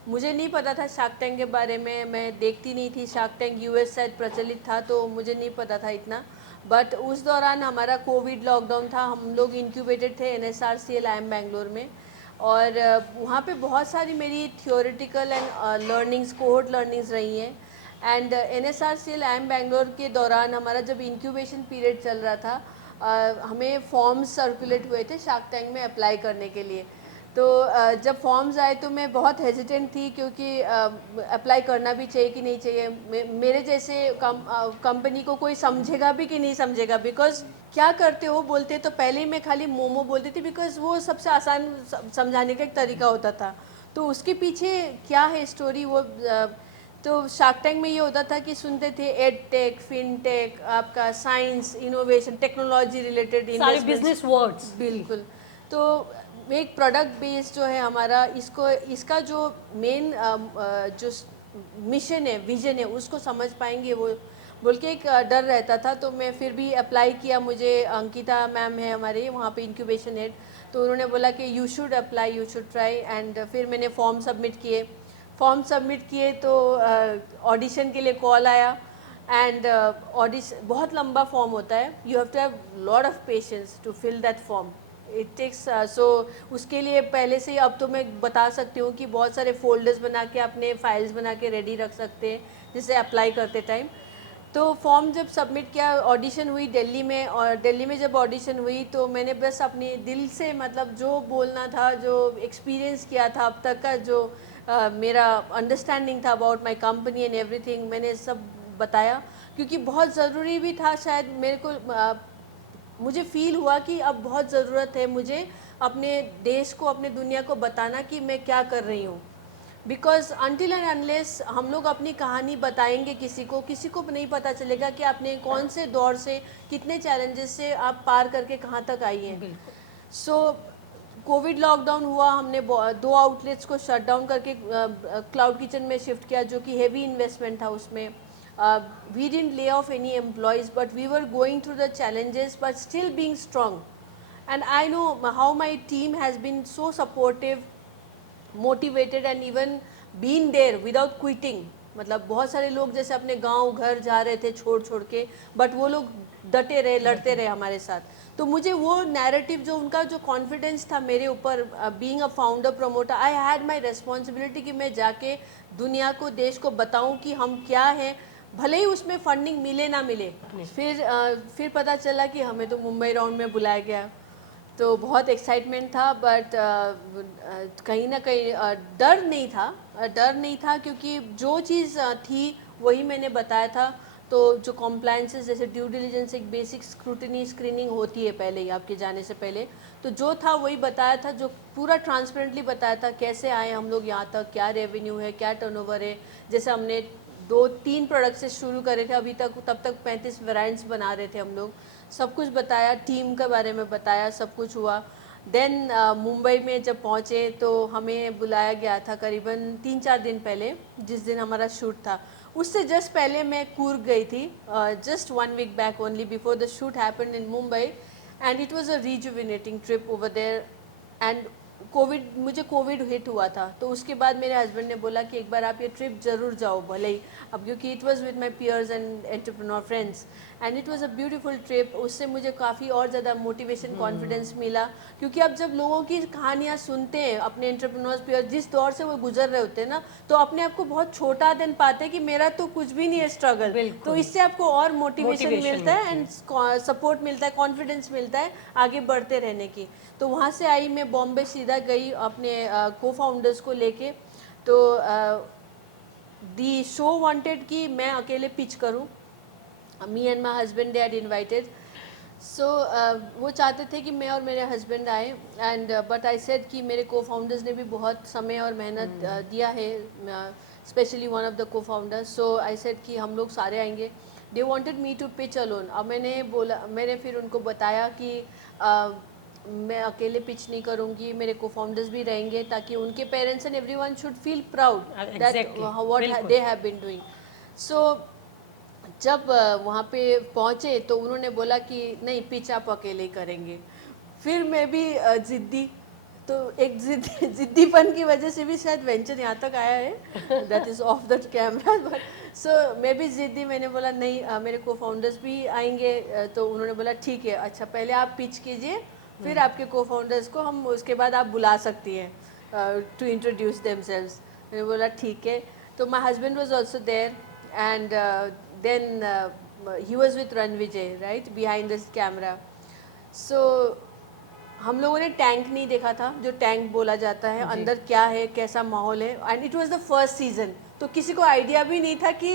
मुझे नहीं पता था शार्क टैंक के बारे में, मैं देखती नहीं थी। शार्क टैंक US शायद प्रचलित था तो मुझे नहीं पता था इतना, बट उस दौरान हमारा कोविड लॉकडाउन था, हम लोग इंक्यूबेटेड थे NSRCL आई एम बैंगलोर में और वहाँ पे बहुत सारी मेरी theoretical and learnings cohort learnings रही हैं and NSRCL I am Bangalore के दौरान हमारा जब इंक्यूबेशन पीरियड चल रहा था हमें फॉर्म्स सर्कुलेट हुए थे शार्क टैंक में अप्लाई करने के लिए। तो जब फॉर्म्स आए तो मैं बहुत हेजिटेंट थी क्योंकि अप्लाई करना भी चाहिए कि नहीं चाहिए, मेरे जैसे कंपनी को कोई समझेगा भी कि नहीं समझेगा, बिकॉज क्या करते हो बोलते तो पहले ही मैं खाली मोमो बोलती थी बिकॉज वो सबसे आसान समझाने का एक तरीका होता था, तो उसके पीछे क्या है स्टोरी वो तो शार्क टैंक में ये होता था कि सुनते थे एडटेक, फिनटेक, आपका साइंस, इनोवेशन, टेक्नोलॉजी रिलेटेड सारे बिजनेस वर्ड्स। बिल्कुल। तो एक प्रोडक्ट बेस जो है हमारा, इसका जो मेन जो मिशन है, विजन है, उसको समझ पाएंगे वो बोल के एक डर रहता था। तो मैं फिर भी अप्लाई किया, मुझे अंकिता मैम है हमारे वहाँ पे इंक्यूबेशन हेड, तो उन्होंने बोला कि you should apply, you should try and फिर मैंने फॉर्म सबमिट किए तो ऑडिशन के लिए कॉल आया एंड ऑडिशन बहुत लंबा फॉर्म होता है, you have to have lot of patience to fill that form, it takes so उसके लिए पहले से ही अब तो मैं बता सकती हूँ कि बहुत सारे फोल्डर्स बना के अपने फाइल्स बना के रेडी रख सकते हैं जिसे अप्लाई करते टाइम। तो फॉर्म जब सबमिट किया, ऑडिशन हुई दिल्ली में, और दिल्ली में जब ऑडिशन हुई तो मैंने बस अपने दिल से मतलब जो बोलना था, जो एक्सपीरियंस किया था अब तक का, जो मेरा अंडरस्टैंडिंग था about my company and everything, मैंने सब बताया क्योंकि बहुत ज़रूरी भी था शायद मेरे को। मुझे फील हुआ कि अब बहुत ज़रूरत है मुझे अपने देश को, अपने दुनिया को बताना कि मैं क्या कर रही हूँ, बिकॉज अनटिल एंड अनलेस हम लोग अपनी कहानी बताएंगे किसी को नहीं पता चलेगा कि आपने कौन से दौर से, कितने चैलेंजेस से आप पार करके कहाँ तक आई हैं। सो कोविड लॉकडाउन हुआ, हमने 2 आउटलेट्स को शट डाउन करके क्लाउड किचन में शिफ्ट किया, जो कि हेवी इन्वेस्टमेंट था उसमें। We didn't lay off any employees but we were going through the challenges but still being strong, and I know how my team has been so supportive, motivated and even been there without quitting. मतलब बहुत सारे लोग जैसे अपने गांव घर जा रहे थे छोड़ के, बट वो लोग डटे रहे, लड़ते रहे हमारे साथ। तो मुझे वो नैरेटिव, जो उनका जो कॉन्फिडेंस था मेरे ऊपर, being a founder promoter, I had my responsibility कि मैं जाके दुनिया को, देश को बताऊं कि हम क्या हैं, भले ही उसमें फंडिंग मिले ना मिले। फिर पता चला कि हमें तो मुंबई राउंड में बुलाया गया, तो बहुत एक्साइटमेंट था, बट कहीं ना कहीं डर नहीं था क्योंकि जो चीज़ थी वही मैंने बताया था। तो जो कॉम्प्लायंसेस जैसे ड्यू डिलिजेंस, एक बेसिक स्क्रूटनी स्क्रीनिंग होती है पहले ही आपके जाने से पहले, तो जो था वही बताया था, जो पूरा ट्रांसपेरेंटली बताया था कैसे आए हम लोग यहाँ तक, क्या रेवेन्यू है, क्या टर्नओवर है। जैसे हमने 2-3 प्रोडक्ट से शुरू करे थे अभी तक, तब तक 35 वेरिएंट्स बना रहे थे हम लोग, सब कुछ बताया, टीम के बारे में बताया, सब कुछ हुआ। देन मुंबई में जब पहुँचे तो हमें बुलाया गया था करीबन 3-4 दिन पहले, जिस दिन हमारा शूट था उससे जस्ट पहले मैं कूर्ग गई थी, just 1 week back only before the shoot happened in Mumbai, and it was a rejuvenating trip over there. एंड मुझे कोविड हिट हुआ था, तो उसके बाद मेरे हस्बैंड ने बोला कि एक बार आप ये ट्रिप ज़रूर जाओ भले ही, अब क्योंकि it was with my peers and entrepreneur friends, and it was a beautiful trip. उससे मुझे काफ़ी और ज़्यादा मोटिवेशन कॉन्फिडेंस मिला, क्योंकि अब जब लोगों की कहानियाँ सुनते हैं अपने एंटरप्रेन्योर्स पियर्स जिस दौर से वो गुजर रहे होते हैं ना, तो अपने आप को बहुत छोटा दिन पाते हैं कि मेरा तो कुछ भी नहीं है स्ट्रगल। बिल्कुल। तो इससे आपको और मोटिवेशन Motivation मिलता है मिलती एंड सपोर्ट मिलता है, कॉन्फिडेंस मिलता है आगे बढ़ते रहने की। तो वहाँ से आई मैं बॉम्बे, सीधा गई अपने को फाउंडर्स को लेके। तो दी शो वांटेड कि मैं अकेले पिच करूं, me and my husband they had invited. So वो चाहते थे कि मैं और मेरे हस्बैंड आए, एंड बट आई सेड कि मेरे को फाउंडर्स ने भी बहुत समय और मेहनत दिया है, specially one of the cofounders. So I said कि हम लोग सारे आएंगे। They wanted me to pitch alone. अब मैंने फिर उनको बताया कि मैं अकेले पिच नहीं करूँगी, मेरे को फाउंडर्स भी रहेंगे, ताकि उनके parents and everyone should feel proud that Exactly, what बिल्कुल। They have been doing. So जब वहाँ पे पहुँचे तो उन्होंने बोला कि नहीं, पिच आप अकेले ही करेंगे। फिर मैं भी ज़िद्दी, तो एक ज़िद्दीपन की वजह से भी शायद वेंचर यहाँ तक आया है, that is of the camera. But so मैं भी ज़िद्दी, मैंने बोला नहीं, मेरे को फाउंडर्स भी आएंगे। तो उन्होंने बोला ठीक है, अच्छा पहले आप पिच कीजिए, फिर आपके को फाउंडर्स को हम उसके बाद आप बुला सकती हैं टू इंट्रोड्यूस देमसेल्व्स। मैंने बोला ठीक है। तो my husband was also there, and then he was with Ranvijay, right, behind this camera. So हम लोगों ने टैंक नहीं देखा था, जो टैंक बोला जाता है, अंदर क्या है, कैसा माहौल है, and it was the first season. तो किसी को आइडिया भी नहीं था कि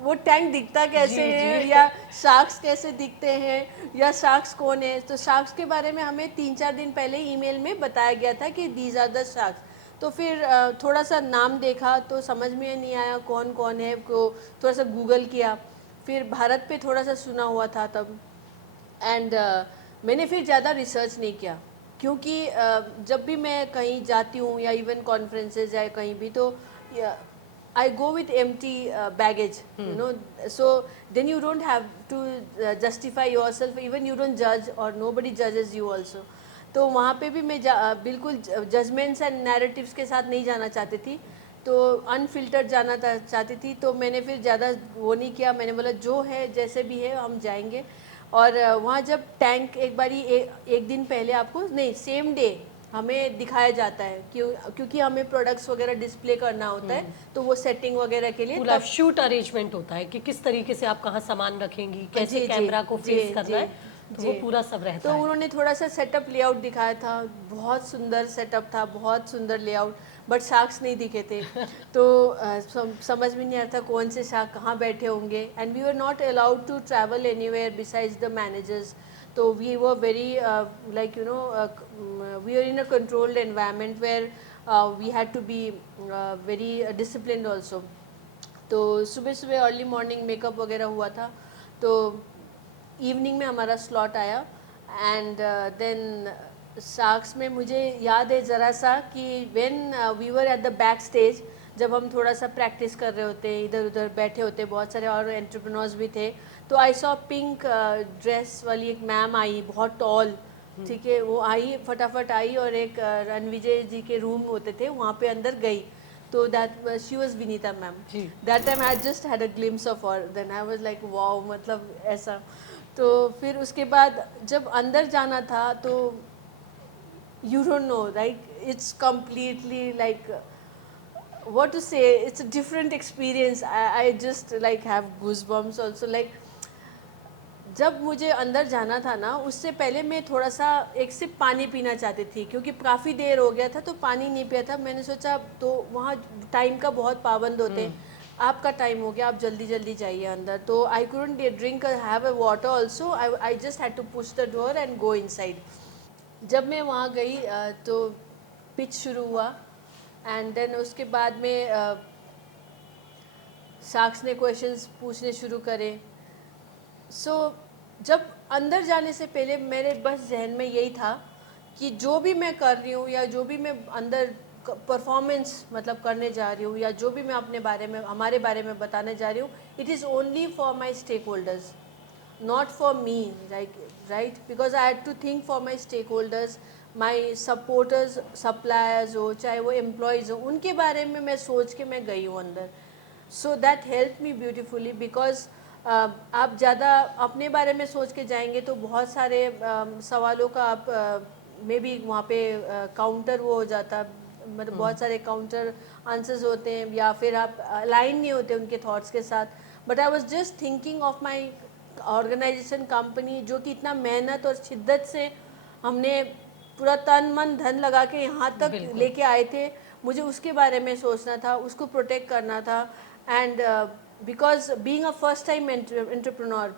वो टैंक दिखता कैसे है, या शार्क्स कैसे दिखते हैं, या शार्क्स कौन है। तो शार्क्स के बारे में हमें 3-4 दिन पहले ईमेल में बताया गया था कि दीज आर द शार्क्स। तो फिर थोड़ा सा नाम देखा तो समझ में नहीं आया कौन कौन है, को थोड़ा सा गूगल किया, फिर भारत पे थोड़ा सा सुना हुआ था तब, एंड मैंने फिर ज़्यादा रिसर्च नहीं किया, क्योंकि जब भी मैं कहीं जाती हूँ या इवन कॉन्फ्रेंसेज या कहीं भी, तो I go with empty baggage, you know, so then you don't have to justify yourself, even you don't judge or nobody judges you also. तो वहाँ पे भी मैं बिल्कुल जजमेंट्स एंड नैरेटिव्स के साथ नहीं जाना चाहती थी, तो अनफिल्टर्ड जाना चाहती थी। तो मैंने फिर ज़्यादा वो नहीं किया, मैंने बोला जो है जैसे भी है हम जाएंगे। और वहाँ जब टैंक एक बारी एक दिन पहले आपको नहीं, सेम डे हमें दिखाया जाता है, क्योंकि हमें प्रोडक्ट्स वगैरह डिस्प्ले करना होता है, तो वो सेटिंग वगैरह के लिए पूरा शूट अरेंजमेंट होता है कि किस तरीके से आप कहाँ सामान रखेंगी, कैसे जी, कैमरा को जी, फेस करना जी, है, तो वो जी। पूरा सब रहता तो है। उन्होंने थोड़ा सा सेटअप लेआउट दिखाया था, बहुत सुंदर सेटअप था, बहुत सुंदर लेआउट, बट शार्क्स नहीं दिखे थे। तो समझ में नहीं आ रहा था कौन से शार्क कहाँ बैठे होंगे, and we were not allowed to travel anywhere besides the managers. तो we were very like you know, we are in a controlled environment where we had to be very disciplined also. तो सुबह सुबह early morning makeup वगैरह हुआ था, तो evening में हमारा स्लॉट आया, एंड देन शार्क्स में मुझे याद है ज़रा सा कि when we were at the backstage, जब हम थोड़ा सा प्रैक्टिस कर रहे होते, इधर उधर बैठे होते, बहुत सारे और एंटरप्रेन्योर्स भी थे, तो आई सॉ पिंक ड्रेस वाली एक मैम आई, बहुत टॉल, ठीक है, वो आई, फटाफट आई, और एक रणविजय जी के रूम होते थे वहाँ पे अंदर गई। तो that she was Vinita ma'am. That time I just had a glimpse of her, then I was like wow, मतलब ऐसा। तो फिर उसके बाद जब अंदर जाना था, तो you don't know, like it's completely like what to say, it's a different experience. I just like have goosebumps also, like जब मुझे अंदर जाना था ना, उससे पहले मैं थोड़ा सा एक सिप पानी पीना चाहती थी, क्योंकि काफ़ी देर हो गया था तो पानी नहीं पिया था। मैंने सोचा, तो वहाँ टाइम का बहुत पाबंद होते हैं, आपका टाइम हो गया, आप जल्दी जल्दी जाइए अंदर। तो I couldn't drink have a water also, I just had to push the door and go inside. जब मैं वहाँ गई तो पिच शुरू हुआ, एंड देन उसके बाद में शार्क्स ने क्वेश्चंस पूछने शुरू करे। सो जब अंदर जाने से पहले मेरे बस जहन में यही था कि जो भी मैं कर रही हूँ या जो भी मैं अंदर परफॉर्मेंस मतलब करने जा रही हूँ या जो भी मैं अपने बारे में हमारे बारे में बताने जा रही हूँ, it is only for my stakeholders, not for me, right? Because I had to think for my stakeholders, my supporters, suppliers हो चाहे वो employees हो, उनके बारे में मैं सोच के मैं गई हूँ अंदर. So that helped me beautifully because आप ज़्यादा अपने बारे में सोच के जाएंगे तो बहुत सारे सवालों का आप मे बी वहाँ पे काउंटर वो हो जाता, मतलब बहुत सारे काउंटर आंसर्स होते हैं या फिर आप अलाइन नहीं होते उनके थॉट्स के साथ. But I was just thinking of my organisation company जो कि इतना मेहनत और शिद्दत से हमने पूरा तन मन धन लगा के यहाँ तक लेके आए थे, मुझे उसके बारे में सोचना था, उसको प्रोटेक्ट करना था. And because being a first time entrepreneur,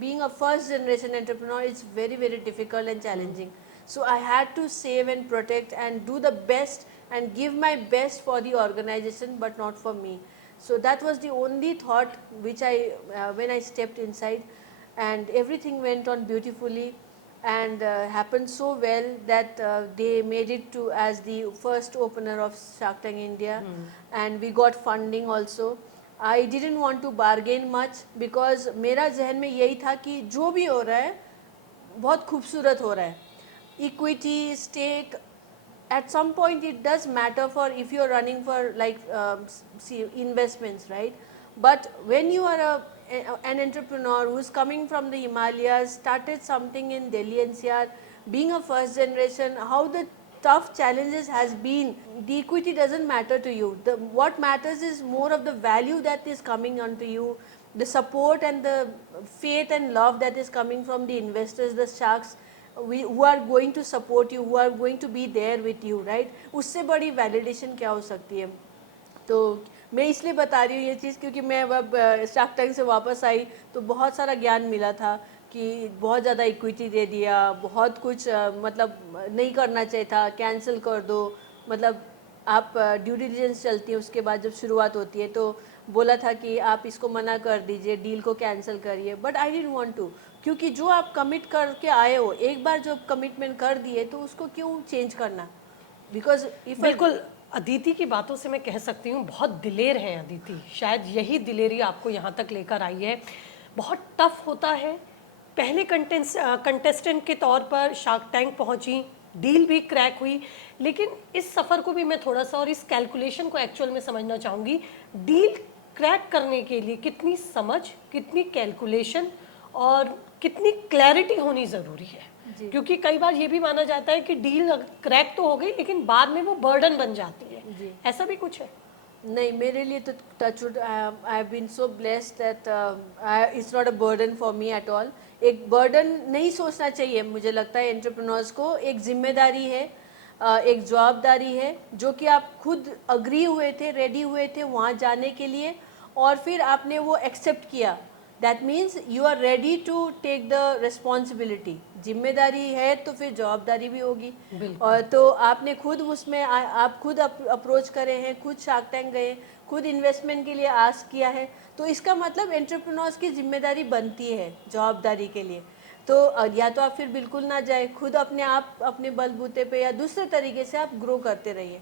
being a first generation entrepreneur is very very difficult and challenging. So I had to save and protect and do the best and give my best for the organization but not for me. So that was the only thought which I when I stepped inside, and everything went on beautifully and happened so well that they made it to as the first opener of Shark Tank India. And we got funding also. I didn't want to bargain much because मेरा जहन में यही था कि जो भी हो रहा है बहुत खूबसूरत हो रहा है. Equity, stake, at some point it does matter for if you're running for like investments, right? But when you are an entrepreneur who's coming from the Himalayas, started something in Delhi NCR, being a first generation, how the tough challenges has been, the equity doesn't matter to you. What matters is more of the value that is coming onto you, the support and the faith and love that is coming from the investors, the sharks, who are going to support you, who are going to be there with you, right? उससे बड़ी validation क्या हो सकती है. तो मैं इसलिए बता रही हूँ ये चीज़ क्योंकि मैं अब शार्क टैंक से वापस आई तो बहुत सारा ज्ञान मिला था कि बहुत ज़्यादा इक्विटी दे दिया, बहुत कुछ मतलब नहीं करना चाहिए था, कैंसिल कर दो, मतलब आप ड्यू डिलिजेंस चलती है उसके बाद जब शुरुआत होती है तो बोला था कि आप इसको मना कर दीजिए, डील को कैंसिल करिए. But I didn't want to, क्योंकि जो आप कमिट करके आए हो, एक बार जो कमिटमेंट कर दिए तो उसको क्यों चेंज करना. बिकॉज इफ बिल्कुल अदिति की बातों से मैं कह सकती हूँ बहुत दिलेर हैं अदिति, शायद यही दिलेरी आपको यहाँ तक लेकर आई है. बहुत टफ होता है. पहले कंटेस्टेंट के तौर पर शार्क टैंक पहुँची, डील भी क्रैक हुई, लेकिन इस सफ़र को भी मैं थोड़ा सा और इस कैलकुलेशन को एक्चुअल में समझना चाहूँगी. डील क्रैक करने के लिए कितनी समझ, कितनी कैलकुलेशन और कितनी क्लैरिटी होनी ज़रूरी है. क्योंकि कई बार ये भी माना जाता है कि डील क्रैक तो हो गई लेकिन बाद में वो बर्डन बन जाती है. ऐसा भी कुछ है? नहीं, मेरे लिए तो touchwood I have been so blessed that it's not a burden for me at all. एक बर्डन नहीं सोचना चाहिए, मुझे लगता है एंटरप्रेन्योर्स को एक जिम्मेदारी है, एक जवाबदारी है जो कि आप खुद अग्री हुए थे, रेडी हुए थे वहाँ जाने के लिए और फिर आपने वो एक्सेप्ट किया. That means you are ready to take the responsibility. जिम्मेदारी है तो फिर जवाबदारी भी होगी. और तो आपने खुद उसमें आप खुद अप्रोच करे हैं, खुद शार्क टैंक गए, खुद इन्वेस्टमेंट के लिए आस्क किया है, तो इसका मतलब एंटरप्रेन्योर्स की जिम्मेदारी बनती है जवाबदारी के लिए. तो या तो आप फिर बिल्कुल ना जाए, खुद अपने आप अपने बलबूते पे या दूसरे तरीके से आप ग्रो करते रहिए.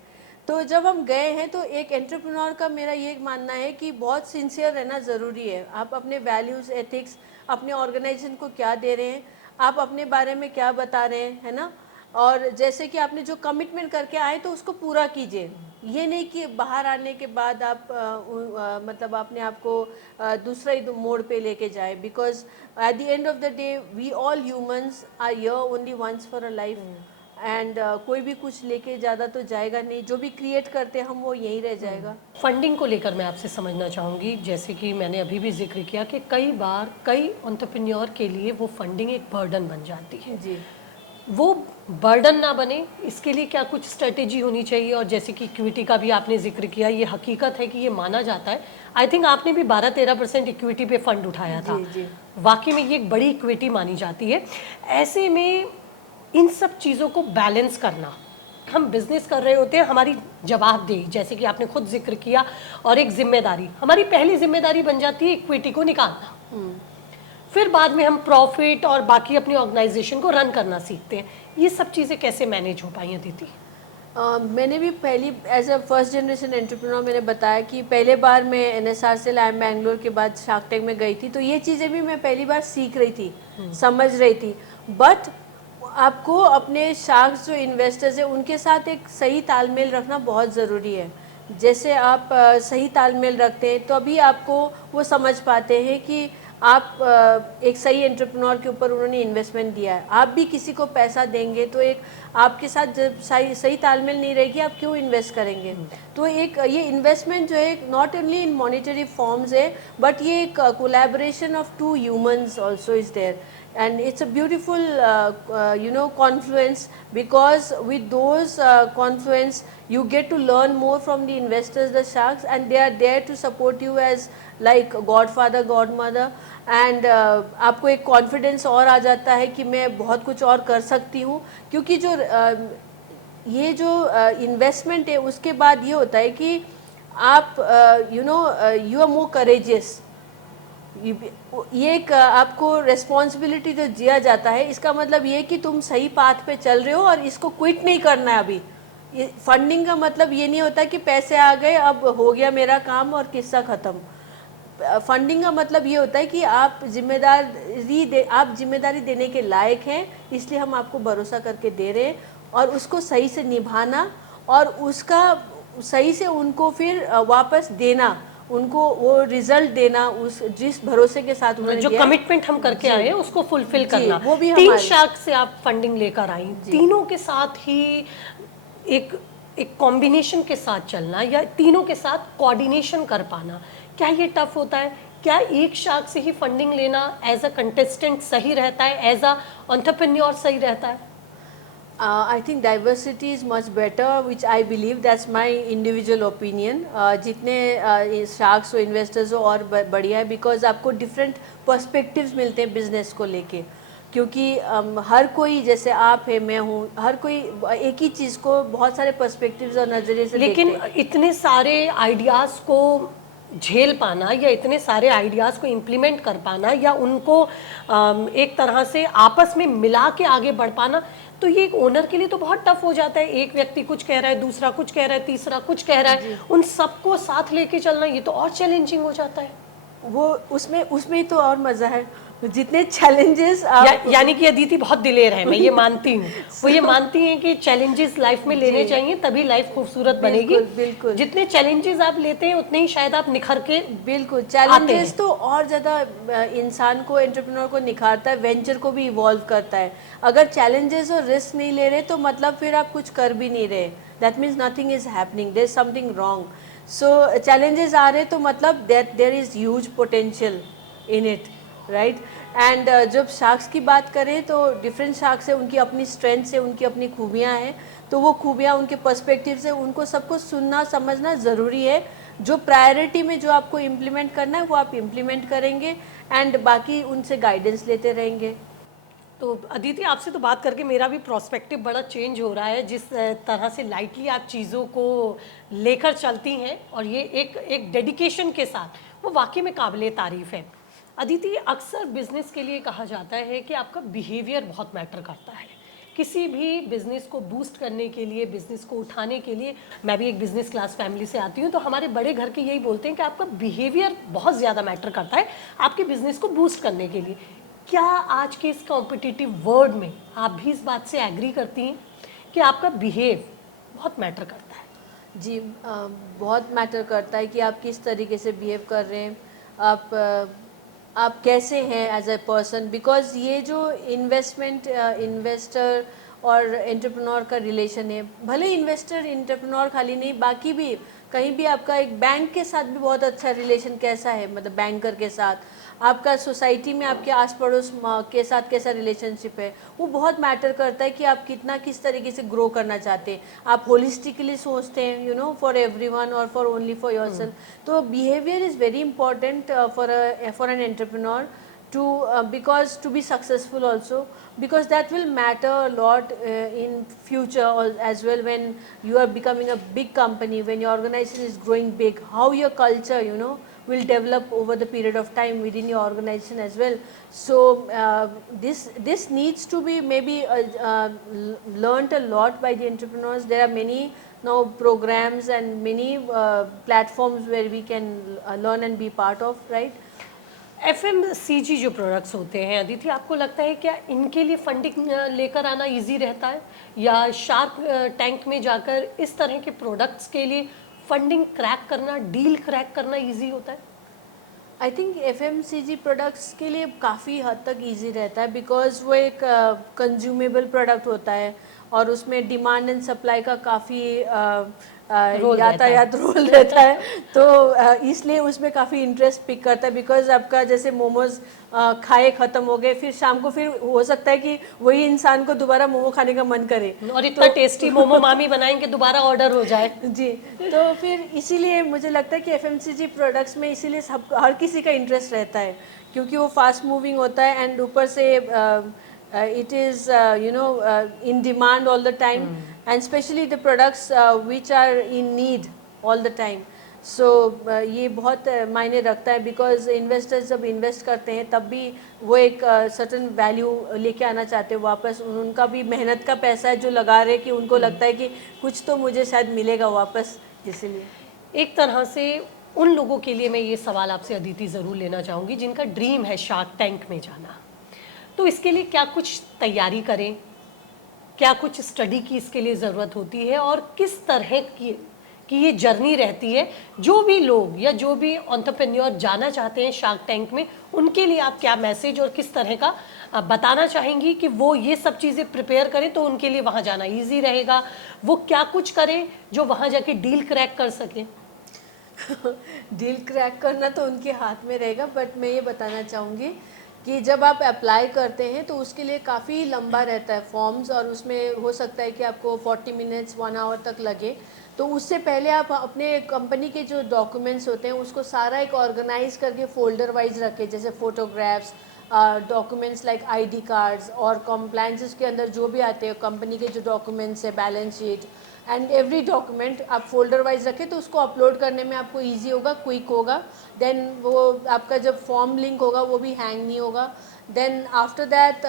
तो जब हम गए हैं तो एक एंटरप्रेन्योर का मेरा ये मानना है कि बहुत सिंसियर रहना ज़रूरी है. आप अपने वैल्यूज़, एथिक्स, अपने ऑर्गेनाइजेशन को क्या दे रहे हैं, आप अपने बारे में क्या बता रहे हैं, है ना. और जैसे कि आपने जो कमिटमेंट करके आए तो उसको पूरा कीजिए. ये नहीं कि बाहर आने के बाद आप मतलब अपने आप को दूसरा ही मोड़ पे लेके जाए. Because at the end of the day we all humans are here only once for a life. एंड कोई भी कुछ लेके ज़्यादा तो जाएगा नहीं. जो भी क्रिएट करते हैं हम वो यहीं रह जाएगा. फंडिंग को लेकर मैं आपसे समझना चाहूँगी, जैसे कि मैंने अभी भी जिक्र किया कि कई बार कई एंटरप्रेन्योर के लिए वो फंडिंग एक बर्डन बन जाती है. जी, वो बर्डन ना बने इसके लिए क्या कुछ स्ट्रेटेजी होनी चाहिए? और जैसे कि इक्विटी का भी आपने जिक्र किया, ये हकीकत है कि ये माना जाता है. आई थिंक आपने भी 12-13% इक्विटी पे फंड उठाया था. जी. वाकई में ये एक बड़ी इक्विटी मानी जाती है. ऐसे में इन सब चीज़ों को बैलेंस करना, हम बिजनेस कर रहे होते हैं, हमारी जवाबदेही जैसे कि आपने खुद जिक्र किया, और एक जिम्मेदारी, हमारी पहली जिम्मेदारी बन जाती है इक्विटी को निकालना. फिर बाद में हम प्रॉफिट और बाकी अपनी ऑर्गेनाइजेशन को रन करना सीखते हैं. ये सब चीज़ें कैसे मैनेज हो पाई अदिति? मैंने भी पहली as a first generation entrepreneur मैंने बताया कि पहले बार मैं एनएसआर से लाइम बैंगलोर के बाद शार्क टैंक में गई थी, तो ये चीज़ें भी मैं पहली बार सीख रही थी, समझ रही थी। बट आपको अपने शार्क्स जो इन्वेस्टर्स हैं उनके साथ एक सही तालमेल रखना बहुत ज़रूरी है। जैसे आप सही तालमेल रखते हैं तो अभी आपको वो समझ पाते हैं कि आप एक सही एंटरप्रेन्योर के ऊपर उन्होंने इन्वेस्टमेंट दिया है, आप भी किसी को पैसा देंगे तो एक आपके साथ जब सही तालमेल नहीं रहेगी आप क्यों इन्वेस्ट करेंगे। तो एक ये इन्वेस्टमेंट जो है not only in monetary forms है, बट ये एक collaboration of two humans also is there, and it's a beautiful confluence, because with those confluence you get to learn more from the investors, the sharks, and they are there to support you as like godfather godmother, and आपको एक confidence और आ जाता है कि मैं बहुत कुछ और कर सकती हूँ, क्योंकि जो ये जो इन्वेस्टमेंट है उसके बाद ये होता है कि आप यू आर मोर करेजियस। ये एक आपको रेस्पॉन्सिबिलिटी जो दिया जाता है, इसका मतलब ये कि तुम सही पाथ पे चल रहे हो और इसको क्विट नहीं करना है अभी। ये फंडिंग का मतलब ये नहीं होता कि पैसे आ गए अब हो गया मेरा काम और किस्सा ख़त्म। फंडिंग का मतलब ये होता है कि आप जिम्मेदारी देने के लायक हैं, इसलिए हम आपको भरोसा करके दे रहे हैं, और उसको सही से निभाना और उसका सही से उनको फिर वापस देना, उनको वो रिजल्ट देना, उस जिस भरोसे के साथ उन्होंने जो कमिटमेंट हम करके आए हैं उसको फुलफिल करना। वो भी 3 शार्क से आप फंडिंग लेकर आई, तीनों के साथ ही एक कॉम्बिनेशन के साथ चलना या तीनों के साथ कोऑर्डिनेशन कर पाना, क्या ये टफ होता है? क्या एक शार्क से ही फंडिंग लेना एज अ कंटेस्टेंट सही रहता है, एज अ एंटरप्रेन्योर सही रहता है? I think diversity is much better, which I believe, that's my individual opinion. जितने sharks हो, investors हो और बढ़िया है, because आपको different perspectives मिलते हैं business को लेके, क्योंकि हर कोई, जैसे आप है, मैं हूँ, हर कोई एक ही चीज़ को बहुत सारे perspectives और नज़रिए से देखते हैं। लेकिन इतने सारे आइडियाज़ को झेल पाना या इतने सारे आइडियाज़ को इम्प्लीमेंट कर पाना या उनको एक तरह से आपस में मिला के आगे बढ़ पाना, तो ये एक ओनर के लिए तो बहुत टफ हो जाता है। एक व्यक्ति कुछ कह रहा है, दूसरा कुछ कह रहा है, तीसरा कुछ कह रहा है, उन सबको साथ लेके चलना ये तो और चैलेंजिंग हो जाता है। वो उसमें ही तो और मज़ा है, जितने चैलेंजेस यानी कि अदिति बहुत दिलेर है, मैं ये मानती हूँ। वो ये मानती हैं कि चैलेंजेस लाइफ में लेने चाहिए, तभी लाइफ खूबसूरत बनेगी। बिल्कुल। जितने चैलेंजेस आप लेते हैं उतने ही शायद आप निखर के बिल्कुल। चैलेंजेस तो और ज़्यादा इंसान को, एंटरप्रेन्योर को निखारता है, वेंचर को भी इवॉल्व करता है। अगर चैलेंजेस और रिस्क नहीं ले रहे तो मतलब फिर आप कुछ कर भी नहीं रहे, that means nothing is happening, there is something wrong. So challenges आ रहे तो मतलब that there is huge potential in it, right. And जब शार्क्स की बात करें तो डिफरेंट शार्क्स है, उनकी अपनी स्ट्रेंथ्स है, उनकी अपनी खूबियाँ हैं, तो वो खूबियाँ, उनके पर्सपेक्टिव से उनको सबको सुनना समझना ज़रूरी है। जो प्रायोरिटी में जो आपको इम्प्लीमेंट करना है वो आप इम्प्लीमेंट करेंगे, एंड बाकी उनसे गाइडेंस लेते रहेंगे। तो अदिति, आपसे तो बात करके मेरा भी प्रोस्पेक्टिव बड़ा चेंज हो रहा है, जिस तरह से लाइटली आप चीज़ों को लेकर चलती हैं और ये एक डेडिकेशन के साथ, वो वाकई में काबिले तारीफ़ है। अदिति, अक्सर बिजनेस के लिए कहा जाता है कि आपका बिहेवियर बहुत मैटर करता है। किसी भी बिज़नेस को बूस्ट करने के लिए, बिज़नेस को उठाने के लिए, मैं भी एक बिज़नेस क्लास फैमिली से आती हूँ, तो हमारे बड़े घर के यही बोलते हैं कि आपका बिहेवियर बहुत ज़्यादा मैटर करता है आपके बिज़नेस को बूस्ट करने के लिए। क्या आज के इस कॉम्पिटिटिव वर्ल्ड में आप भी इस बात से एग्री करती हैं कि आपका बिहेव बहुत मैटर करता है? जी, बहुत मैटर करता है कि आप किस तरीके से बिहेव कर रहे हैं, आप कैसे हैं एज ए पर्सन, बिकॉज ये जो इन्वेस्टर और एंटरप्रेन्योर का रिलेशन है, भले इन्वेस्टर एंटरप्रेन्योर खाली नहीं, बाकी भी कहीं भी आपका एक बैंक के साथ भी बहुत अच्छा रिलेशन कैसा है, मतलब बैंकर के साथ, आपका सोसाइटी में आपके आस पड़ोस के साथ कैसा रिलेशनशिप है, वो बहुत मैटर करता है कि आप किस तरीके से ग्रो करना चाहते हैं। आप होलिस्टिकली सोचते हैं, यू नो, फॉर एवरीवन और फॉर ओनली फॉर योरसेल्फ। तो behaviour is very important for an entrepreneur because to be successful also, because that will matter a lot in future as well, when you are becoming a big company, when your organization is growing big, how your culture, you know, will develop over the period of time within your organization as well. So this needs to be maybe learnt a lot by the entrepreneurs. There are many now programs and many platforms where we can learn and be part of, right? FMCG जो products होते हैं अदिति, आपको लगता है क्या इनके लिए funding लेकर आना इजी रहता है, या शार्क टैंक में जाकर इस तरह के प्रोडक्ट्स के लिए फंडिंग क्रैक करना, डील क्रैक करना इजी होता है? आई थिंक FMCG प्रोडक्ट्स के लिए काफ़ी हद तक इजी रहता है, बिकॉज वो एक कंज्यूमेबल प्रोडक्ट होता है और उसमें डिमांड एंड सप्लाई का काफ़ी यातायात रोल रहता है, तो इसलिए उसमें काफ़ी इंटरेस्ट पिक करता है। बिकॉज आपका जैसे मोमोज खाए ख़त्म हो गए, फिर शाम को फिर हो सकता है कि वही इंसान को दोबारा मोमो खाने का मन करे, और इतना टेस्टी मोमो मामी बनाएंगे दोबारा ऑर्डर हो जाए। जी, तो फिर इसीलिए मुझे लगता है कि FMCG प्रोडक्ट्स में इसीलिए सब हर किसी का इंटरेस्ट रहता है, क्योंकि वो फास्ट मूविंग होता है एंड ऊपर से it is in demand all the time, and especially the products which are in need all the time. So ये बहुत मायने रखता है, because investors जब इन्वेस्ट करते हैं तब भी वो एक certain value लेके आना चाहते हैं वापस। उनका भी मेहनत का पैसा है जो लगा रहे, कि उनको लगता है कि कुछ तो मुझे शायद मिलेगा वापस, इसीलिए। एक तरह से उन लोगों के लिए मैं ये सवाल आपसे अदिति ज़रूर लेना चाहूँगी जिनका ड्रीम है शार्क टैंक में जाना, तो इसके लिए क्या कुछ तैयारी करें, क्या कुछ स्टडी की इसके लिए ज़रूरत होती है, और किस तरह की ये जर्नी रहती है? जो भी लोग या जो भी एंटरप्रेन्योर जाना चाहते हैं शार्क टैंक में, उनके लिए आप क्या मैसेज और किस तरह का बताना चाहेंगी कि वो ये सब चीज़ें प्रिपेयर करें तो उनके लिए वहाँ जाना ईजी रहेगा? वो क्या कुछ करें जो वहाँ जाके डील क्रैक कर सकें? डील क्रैक करना तो उनके हाथ में रहेगा, बट मैं ये बताना चाहूँगी कि जब आप अप्लाई करते हैं तो उसके लिए काफ़ी लंबा रहता है फॉर्म्स, और उसमें हो सकता है कि आपको 40 मिनट्स 1 आवर तक लगे। तो उससे पहले आप अपने कंपनी के जो डॉक्यूमेंट्स होते हैं उसको सारा एक ऑर्गेनाइज करके फोल्डर वाइज रखें, जैसे photographs, documents like ID cards, और कॉम्प्लायंसेस के अंदर जो भी आते हैं कंपनी के जो डॉक्यूमेंट्स है, balance sheet and every document आप फोल्डर वाइज रखें, तो उसको अपलोड करने में आपको इजी होगा, क्विक होगा। देन वो आपका जब फॉर्म लिंक होगा वो भी हैंग नहीं होगा। देन आफ्टर दैट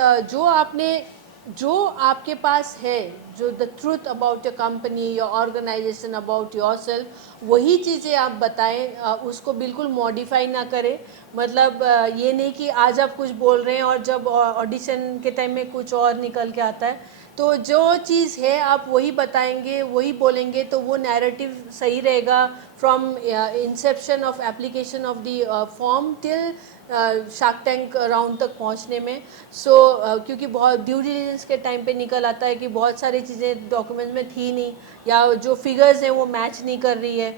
जो आपके पास है, जो the truth about your company, your organisation, about yourself, वही चीज़ें आप बताएं, उसको बिल्कुल मॉडिफाई ना करें। मतलब ये नहीं कि आज आप कुछ बोल रहे हैं और जब ऑडिशन के टाइम में कुछ और निकल के आता है। तो जो चीज़ है आप वही बताएंगे, वही बोलेंगे, तो वो नैरेटिव सही रहेगा from Inception of application of the form till shark tank round तक पहुंचने में। सो क्योंकि बहुत ड्यू डिलिजेंस के टाइम पे निकल आता है कि बहुत सारी चीज़ें डॉक्यूमेंट में थी नहीं, या जो फिगर्स हैं वो मैच नहीं कर रही है।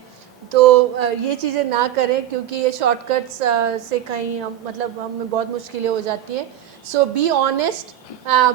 तो ये चीज़ें ना करें, क्योंकि ये शॉर्टकट्स से कहीं मतलब हमें बहुत मुश्किलें हो जाती है। So be honest,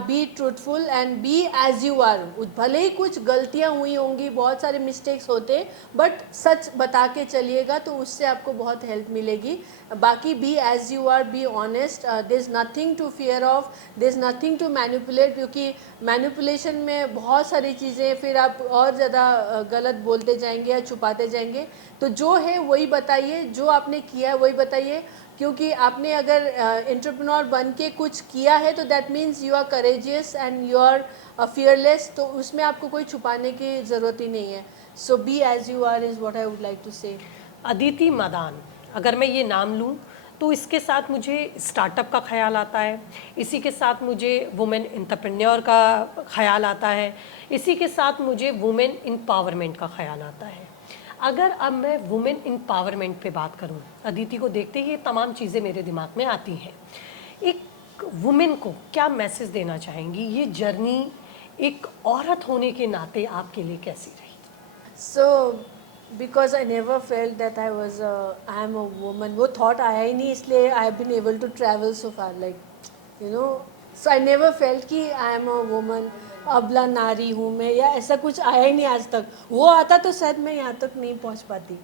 be truthful and be as you are. भले ही कुछ गलतियाँ हुई होंगी, बहुत सारे मिस्टेक्स होते, बट सच बता के चलिएगा तो उससे आपको बहुत हेल्प मिलेगी। बाकी be as you are, be honest, there is nothing to fear of, there is nothing to manipulate, क्योंकि मैनिपुलेशन में बहुत सारी चीज़ें फिर आप और ज़्यादा गलत बोलते जाएंगे या छुपाते जाएंगे। तो जो है वही बताइए, जो आपने किया है वही बताइए, क्योंकि आपने अगर एंटरप्रेन्योर बन के कुछ किया है तो that means you are courageous and you are fearless, तो उसमें आपको कोई छुपाने की ज़रूरत ही नहीं है। So be as you are is what I would like to say. Aditi Madan, अगर मैं ये नाम लूँ तो इसके साथ मुझे स्टार्टअप का ख्याल आता है, इसी के साथ मुझे वुमेन एंटरप्रेन्योर का ख्याल आता है, इसी के साथ मुझे वुमेन एम्पावरमेंट का ख्याल आता है। अगर अब मैं वुमेन एम्पावरमेंट पे बात करूं, अदिति को देखते ही ये तमाम चीज़ें मेरे दिमाग में आती हैं। एक वुमेन को क्या मैसेज देना चाहेंगी? ये जर्नी एक औरत होने के नाते आपके लिए कैसी रही? So because I never felt that I am a woman, वो थॉट आया ही नहीं, इसलिए I have been able to travel so far, like you know. So I never felt कि आई एम अ वुमन, अबला नारी हूँ मैं, या ऐसा कुछ आया ही नहीं आज तक। वो आता तो शायद मैं यहाँ तक नहीं पहुँच पाती।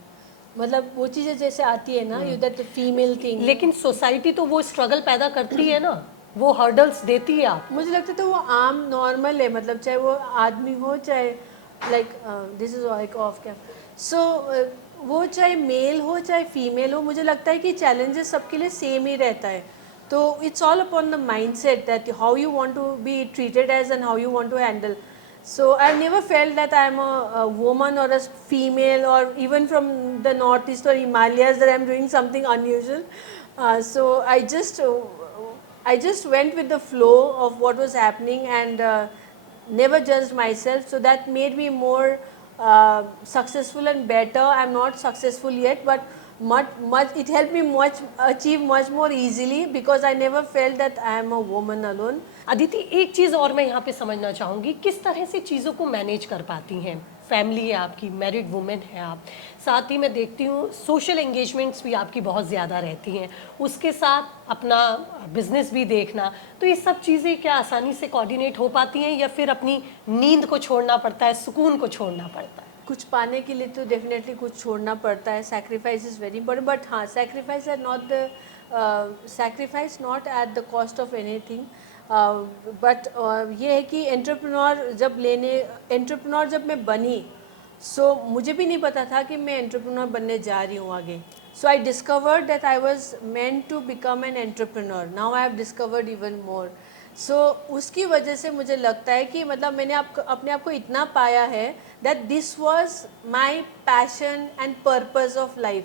मतलब वो चीज़ें जैसे आती है ना, यू दैट फीमेल थिंग। लेकिन सोसाइटी तो वो स्ट्रगल पैदा करती है ना, वो हर्डल्स देती है आप। मुझे लगता था वो आम नॉर्मल है, मतलब चाहे वो आदमी हो चाहे like this is like of cam. So वो चाहे मेल हो चाहे फीमेल हो, मुझे लगता है कि चैलेंजेस सबके लिए सेम ही रहता है. तो it's all upon the mindset that how you want to be treated as and how you want to handle. So I've never felt that I'm a woman or a female or even from the northeast or Himalayas that I'm doing something unusual. So I just went with the flow of what was happening and never judged myself. So that made me more successful and better. I'm not successful yet, but it helped me achieve much more easily because I never felt that I am a woman alone. Aditi, एक चीज़ और मैं यहाँ पे समझना चाहूँगी, किस तरह से चीज़ों को मैनेज कर पाती हैं? फैमिली है आपकी, मैरिड वुमेन है आप, साथ ही मैं देखती हूँ सोशल एंगेजमेंट्स भी आपकी बहुत ज़्यादा रहती हैं, उसके साथ अपना बिजनेस भी देखना, तो ये सब चीज़ें क्या आसानी से कोऑर्डिनेट हो पाती हैं या फिर अपनी नींद को छोड़ना पड़ता है, सुकून को छोड़ना पड़ता है? कुछ पाने के लिए तो डेफिनेटली कुछ छोड़ना पड़ता है. Sacrifice is very important, but हाँ, sacrifice are not the sacrifice not at the cost of anything. But ये है कि एंटरप्रेन्योर जब मैं बनी, सो मुझे भी नहीं पता था कि मैं एंटरप्रेन्योर बनने जा रही हूँ आगे. So I discovered that I was meant to become an entrepreneur. Now I have discovered even more. So उसकी वजह से मुझे लगता है कि मतलब मैंने अपने आप को इतना पाया है that this was my passion and purpose of life.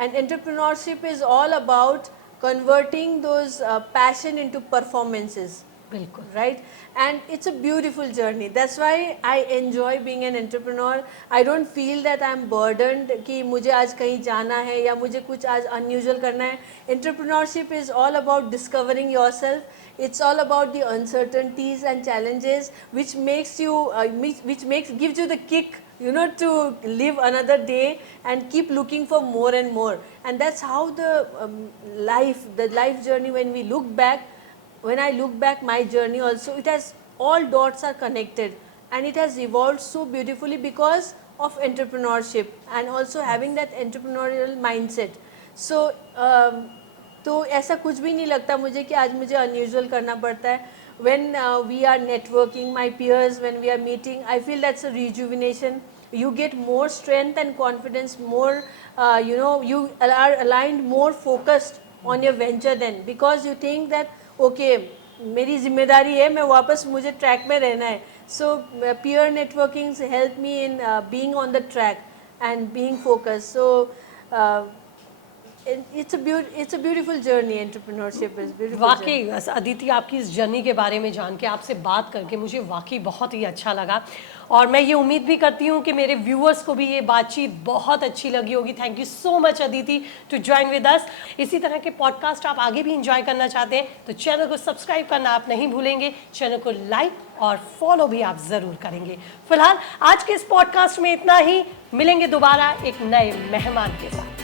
And entrepreneurship is all about converting those passion into performances. बिल्कुल. Right? And it's a beautiful journey. That's why I enjoy being an entrepreneur. I don't feel that I'm burdened कि मुझे आज कहीं जाना है या मुझे कुछ आज unusual करना है. Entrepreneurship is all about discovering yourself. It's all about the uncertainties and challenges which makes you, gives you the kick, you know, to live another day and keep looking for more and more. And that's how the life journey, when I look back my journey also, it has, all dots are connected and it has evolved so beautifully because of entrepreneurship and also having that entrepreneurial mindset. So तो ऐसा कुछ भी नहीं लगता मुझे कि आज मुझे unusual करना पड़ता है. When we are networking, my peers, when we are meeting, I feel that's a rejuvenation. You get more strength and confidence, more, you are aligned, more focused on your venture then, because you think that, okay, मेरी जिम्मेदारी है, मैं वापस मुझे track में रहना है. So peer networking helped me in being on the track and being focused. So it's a beautiful journey. Entrepreneurship is beautiful. वाकई अदिति, आपकी इस जर्नी के बारे में जान के, आपसे बात करके मुझे वाकई बहुत ही अच्छा लगा और मैं ये उम्मीद भी करती हूँ कि मेरे व्यूअर्स को भी ये बातचीत बहुत अच्छी लगी होगी. Thank you so much Aditi to join with us. इसी तरह के पॉडकास्ट आप आगे भी इंजॉय करना चाहते हैं तो चैनल को सब्सक्राइब करना आप नहीं भूलेंगे, चैनल को लाइक और फॉलो भी आप ज़रूर करेंगे. फिलहाल आज के इस पॉडकास्ट में इतना ही. मिलेंगे दोबारा एक नए मेहमान के साथ.